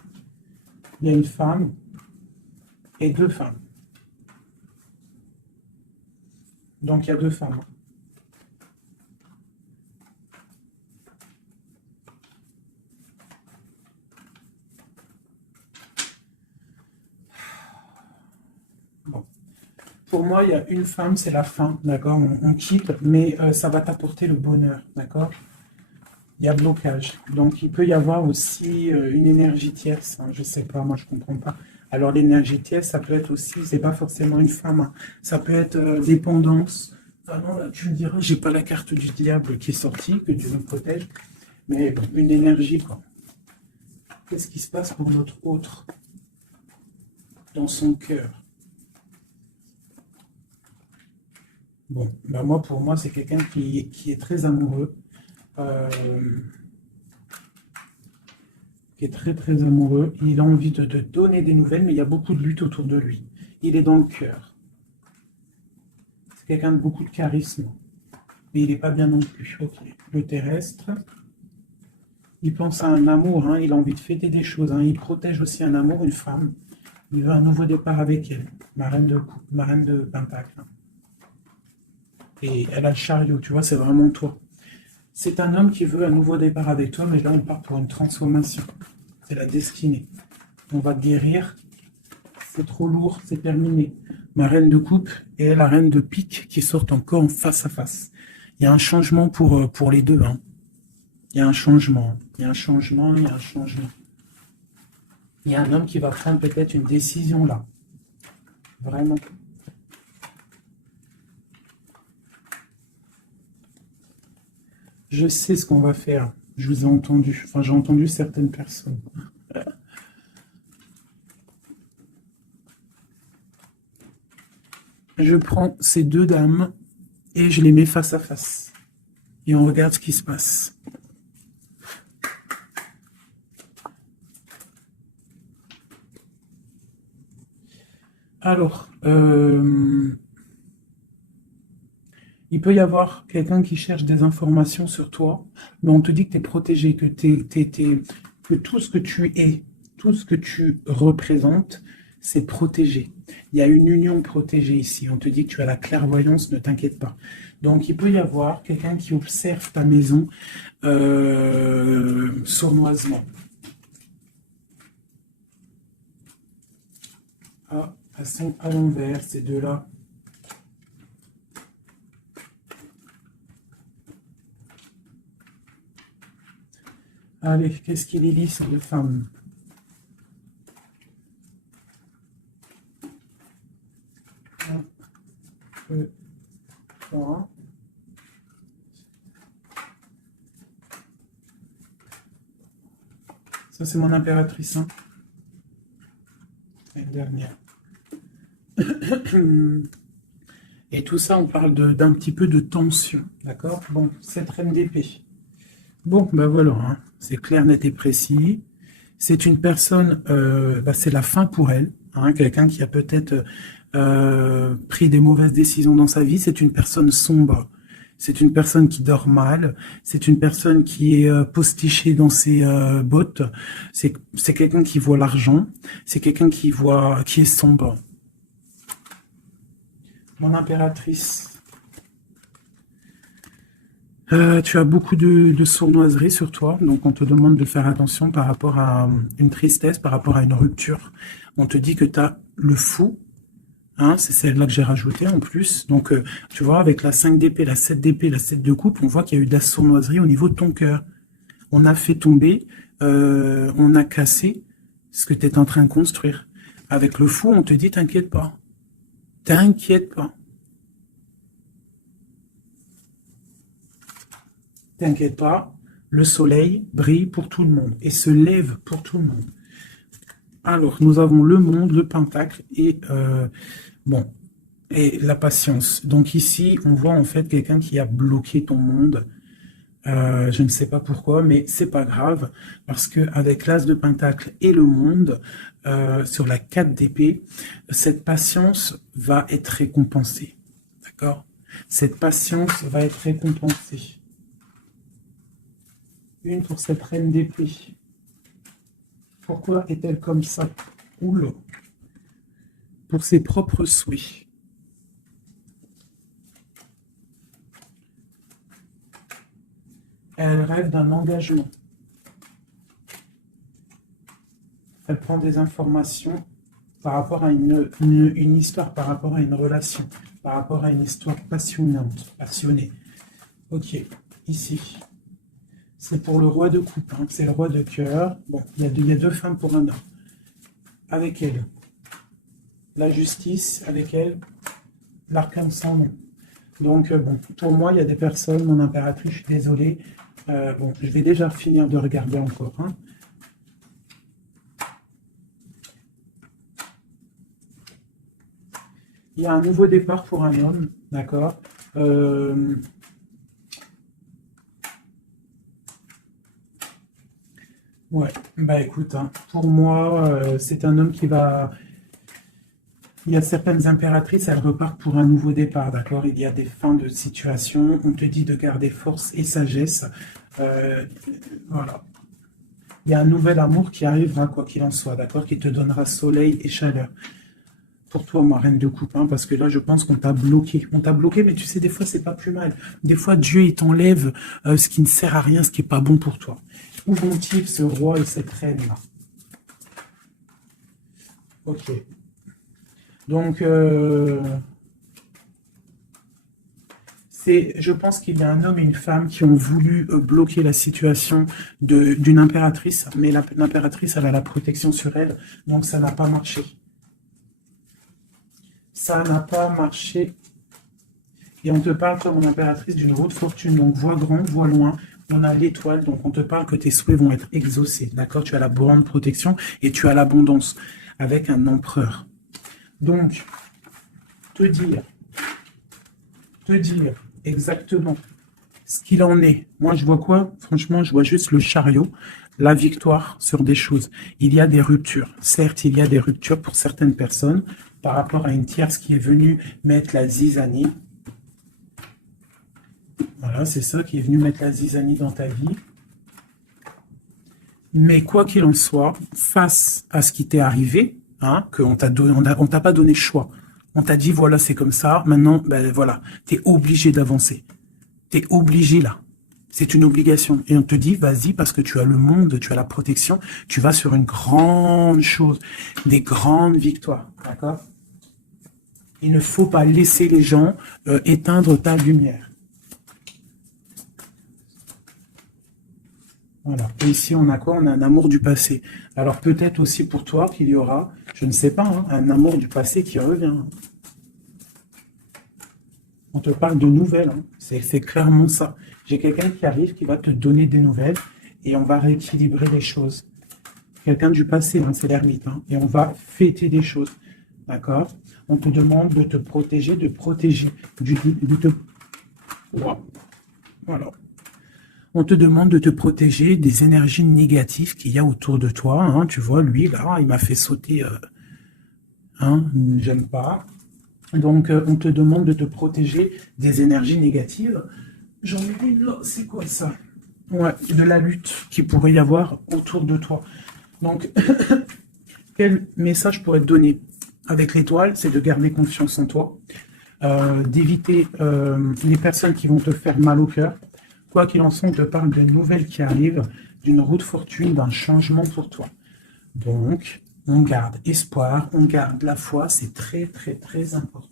Il y a une femme et 2 femmes. Donc il y a 2 femmes. Bon. Pour moi, il y a une femme, c'est la fin, d'accord? On quitte, mais ça va t'apporter le bonheur, d'accord? Il y a blocage. Donc, il peut y avoir aussi une énergie tierce, hein. Je sais pas, moi, je comprends pas. Alors, l'énergie tierce, ça peut être aussi, c'est pas forcément une femme, hein. Ça peut être dépendance. Enfin, non, là, tu me diras, j'ai pas la carte du diable qui est sortie, que Dieu nous protège, mais bon, une énergie, quoi. Qu'est-ce qui se passe pour notre autre dans son cœur? Bon, ben moi, pour moi, c'est quelqu'un qui est très amoureux, euh, qui est très très amoureux. Il a envie de donner des nouvelles, mais il y a beaucoup de lutte autour de lui. Il est dans le cœur. C'est quelqu'un de beaucoup de charisme, mais il n'est pas bien non plus. Ok. Le terrestre, il pense à un amour, hein. Il a envie de fêter des choses, hein. Il protège aussi un amour, une femme. Il veut un nouveau départ avec elle, ma reine de Pentacle. Et elle a le chariot, tu vois, c'est vraiment toi. C'est un homme qui veut un nouveau départ avec toi, mais là on part pour une transformation. C'est la destinée. On va guérir. C'est trop lourd, c'est terminé. Ma reine de coupe et la reine de pique qui sortent encore en face à face. Il y a un changement pour les deux, hein. Il y a un changement, il y a un changement, il y a un changement. Il y a un homme qui va prendre peut-être une décision là. Vraiment. Je sais ce qu'on va faire. Je vous ai entendu. Enfin, j'ai entendu certaines personnes. Je prends ces 2 dames et je les mets face à face. Et on regarde ce qui se passe. Alors, il peut y avoir quelqu'un qui cherche des informations sur toi, mais on te dit que tu es protégé, que tout ce que tu es, tout ce que tu représentes, c'est protégé. Il y a une union protégée ici. On te dit que tu as la clairvoyance, ne t'inquiète pas. Donc, il peut y avoir quelqu'un qui observe ta maison sournoisement. Ah, passons à l'envers, ces deux-là. Allez, qu'est-ce qu'il est lisse de femme? Un, deux, trois. Ça, c'est mon impératrice, hein. Et une dernière. Et tout ça, on parle d'un petit peu de tension, d'accord? Bon, cette reine d'épée. Bon, ben voilà, hein. C'est clair, net et précis. C'est une personne, c'est la fin pour elle, hein, quelqu'un qui a peut-être pris des mauvaises décisions dans sa vie. C'est une personne sombre. C'est une personne qui dort mal. C'est une personne qui est postichée dans ses bottes. C'est quelqu'un qui voit l'argent. C'est quelqu'un qui est sombre. Mon impératrice. Tu as beaucoup de sournoiserie sur toi, donc on te demande de faire attention par rapport à une tristesse, par rapport à une rupture. On te dit que tu as le fou, hein, c'est celle-là que j'ai rajoutée en plus. Donc, tu vois, avec la 5 d'épée, la 7 d'épée, la 7 de coupe, on voit qu'il y a eu de la sournoiserie au niveau de ton cœur. On a fait tomber, on a cassé ce que tu es en train de construire. Avec le fou, on te dit, t'inquiète pas. T'inquiète pas. T'inquiète pas, le soleil brille pour tout le monde et se lève pour tout le monde. Alors, nous avons le monde, le pentacle et bon, et la patience. Donc ici, on voit en fait quelqu'un qui a bloqué ton monde. Je ne sais pas pourquoi, mais c'est pas grave, parce que avec l'as de pentacle et le monde, sur la 4 d'épée, cette patience va être récompensée. D'accord? Cette patience va être récompensée. Une pour cette reine d'épée. Pourquoi est-elle comme ça? Oula. Pour ses propres souhaits. Elle rêve d'un engagement. Elle prend des informations par rapport à une histoire, par rapport à une relation, par rapport à une histoire passionnante, passionnée. Ok, ici. C'est pour le roi de coupe, hein. C'est le roi de cœur. Bon, il y a deux femmes pour un homme. Avec elle, la justice, avec elle, l'arcane sans nom. Donc, bon, pour moi, il y a des personnes, mon impératrice, je suis désolé. Bon, je vais déjà finir de regarder encore. Hein. Il y a un nouveau départ pour un homme, d'accord. Ouais, bah écoute, hein, pour moi, c'est un homme qui va... Il y a certaines impératrices, elles repartent pour un nouveau départ, d'accord? Il y a des fins de situation, on te dit de garder force et sagesse. Voilà. Il y a un nouvel amour qui arrivera, quoi qu'il en soit, d'accord? Qui te donnera soleil et chaleur. Pour toi, ma reine de coupe, hein, parce que là, je pense qu'on t'a bloqué. On t'a bloqué, mais tu sais, des fois, c'est pas plus mal. Des fois, Dieu, il t'enlève ce qui ne sert à rien, ce qui n'est pas bon pour toi. Où vont-ils, ce roi et cette reine-là? Ok. Donc, je pense qu'il y a un homme et une femme qui ont voulu bloquer la situation d'une impératrice, mais l'impératrice, elle a la protection sur elle, donc ça n'a pas marché. Ça n'a pas marché. Et on te parle comme une impératrice d'une roue de fortune, donc vois grand, vois loin. On a l'étoile, donc on te parle que tes souhaits vont être exaucés, d'accord? Tu as la bonne protection et tu as l'abondance avec un empereur. Donc, te dire exactement ce qu'il en est. Moi, je vois quoi? Franchement, je vois juste le chariot, la victoire sur des choses. Il y a des ruptures. Certes, il y a des ruptures pour certaines personnes par rapport à une tierce qui est venue mettre la zizanie. Voilà, c'est ça qui est venu mettre la zizanie dans ta vie. Mais quoi qu'il en soit, face à ce qui t'est arrivé, hein, qu'on t'a pas donné le choix. On t'a dit, voilà, c'est comme ça. Maintenant, ben voilà, t'es obligé d'avancer. T'es obligé là. C'est une obligation. Et on te dit, vas-y, parce que tu as le monde, tu as la protection, tu vas sur une grande chose, des grandes victoires. D'accord? Il ne faut pas laisser les gens éteindre ta lumière. Voilà. Et ici, on a quoi? On a un amour du passé. Alors, peut-être aussi pour toi qu'il y aura, je ne sais pas, hein, un amour du passé qui revient. On te parle de nouvelles. Hein. C'est clairement ça. J'ai quelqu'un qui arrive, qui va te donner des nouvelles et on va rééquilibrer les choses. Quelqu'un du passé, hein, c'est l'ermite. Hein, et on va fêter des choses. D'accord? On te demande de te protéger, Voilà. On te demande de te protéger des énergies négatives qu'il y a autour de toi. Hein. Tu vois, lui, là, il m'a fait sauter. Hein, j'aime pas. Donc, on te demande de te protéger des énergies négatives. J'en ai une là, c'est quoi ça? Ouais, de la lutte qu'il pourrait y avoir autour de toi. Donc, quel message pourrait te donner avec l'étoile? C'est de garder confiance en toi, d'éviter les personnes qui vont te faire mal au cœur. Quoi qu'il en soit, on te parle de nouvelles qui arrivent, d'une roue de fortune, d'un changement pour toi. Donc, on garde espoir, on garde la foi, c'est très, très, très important.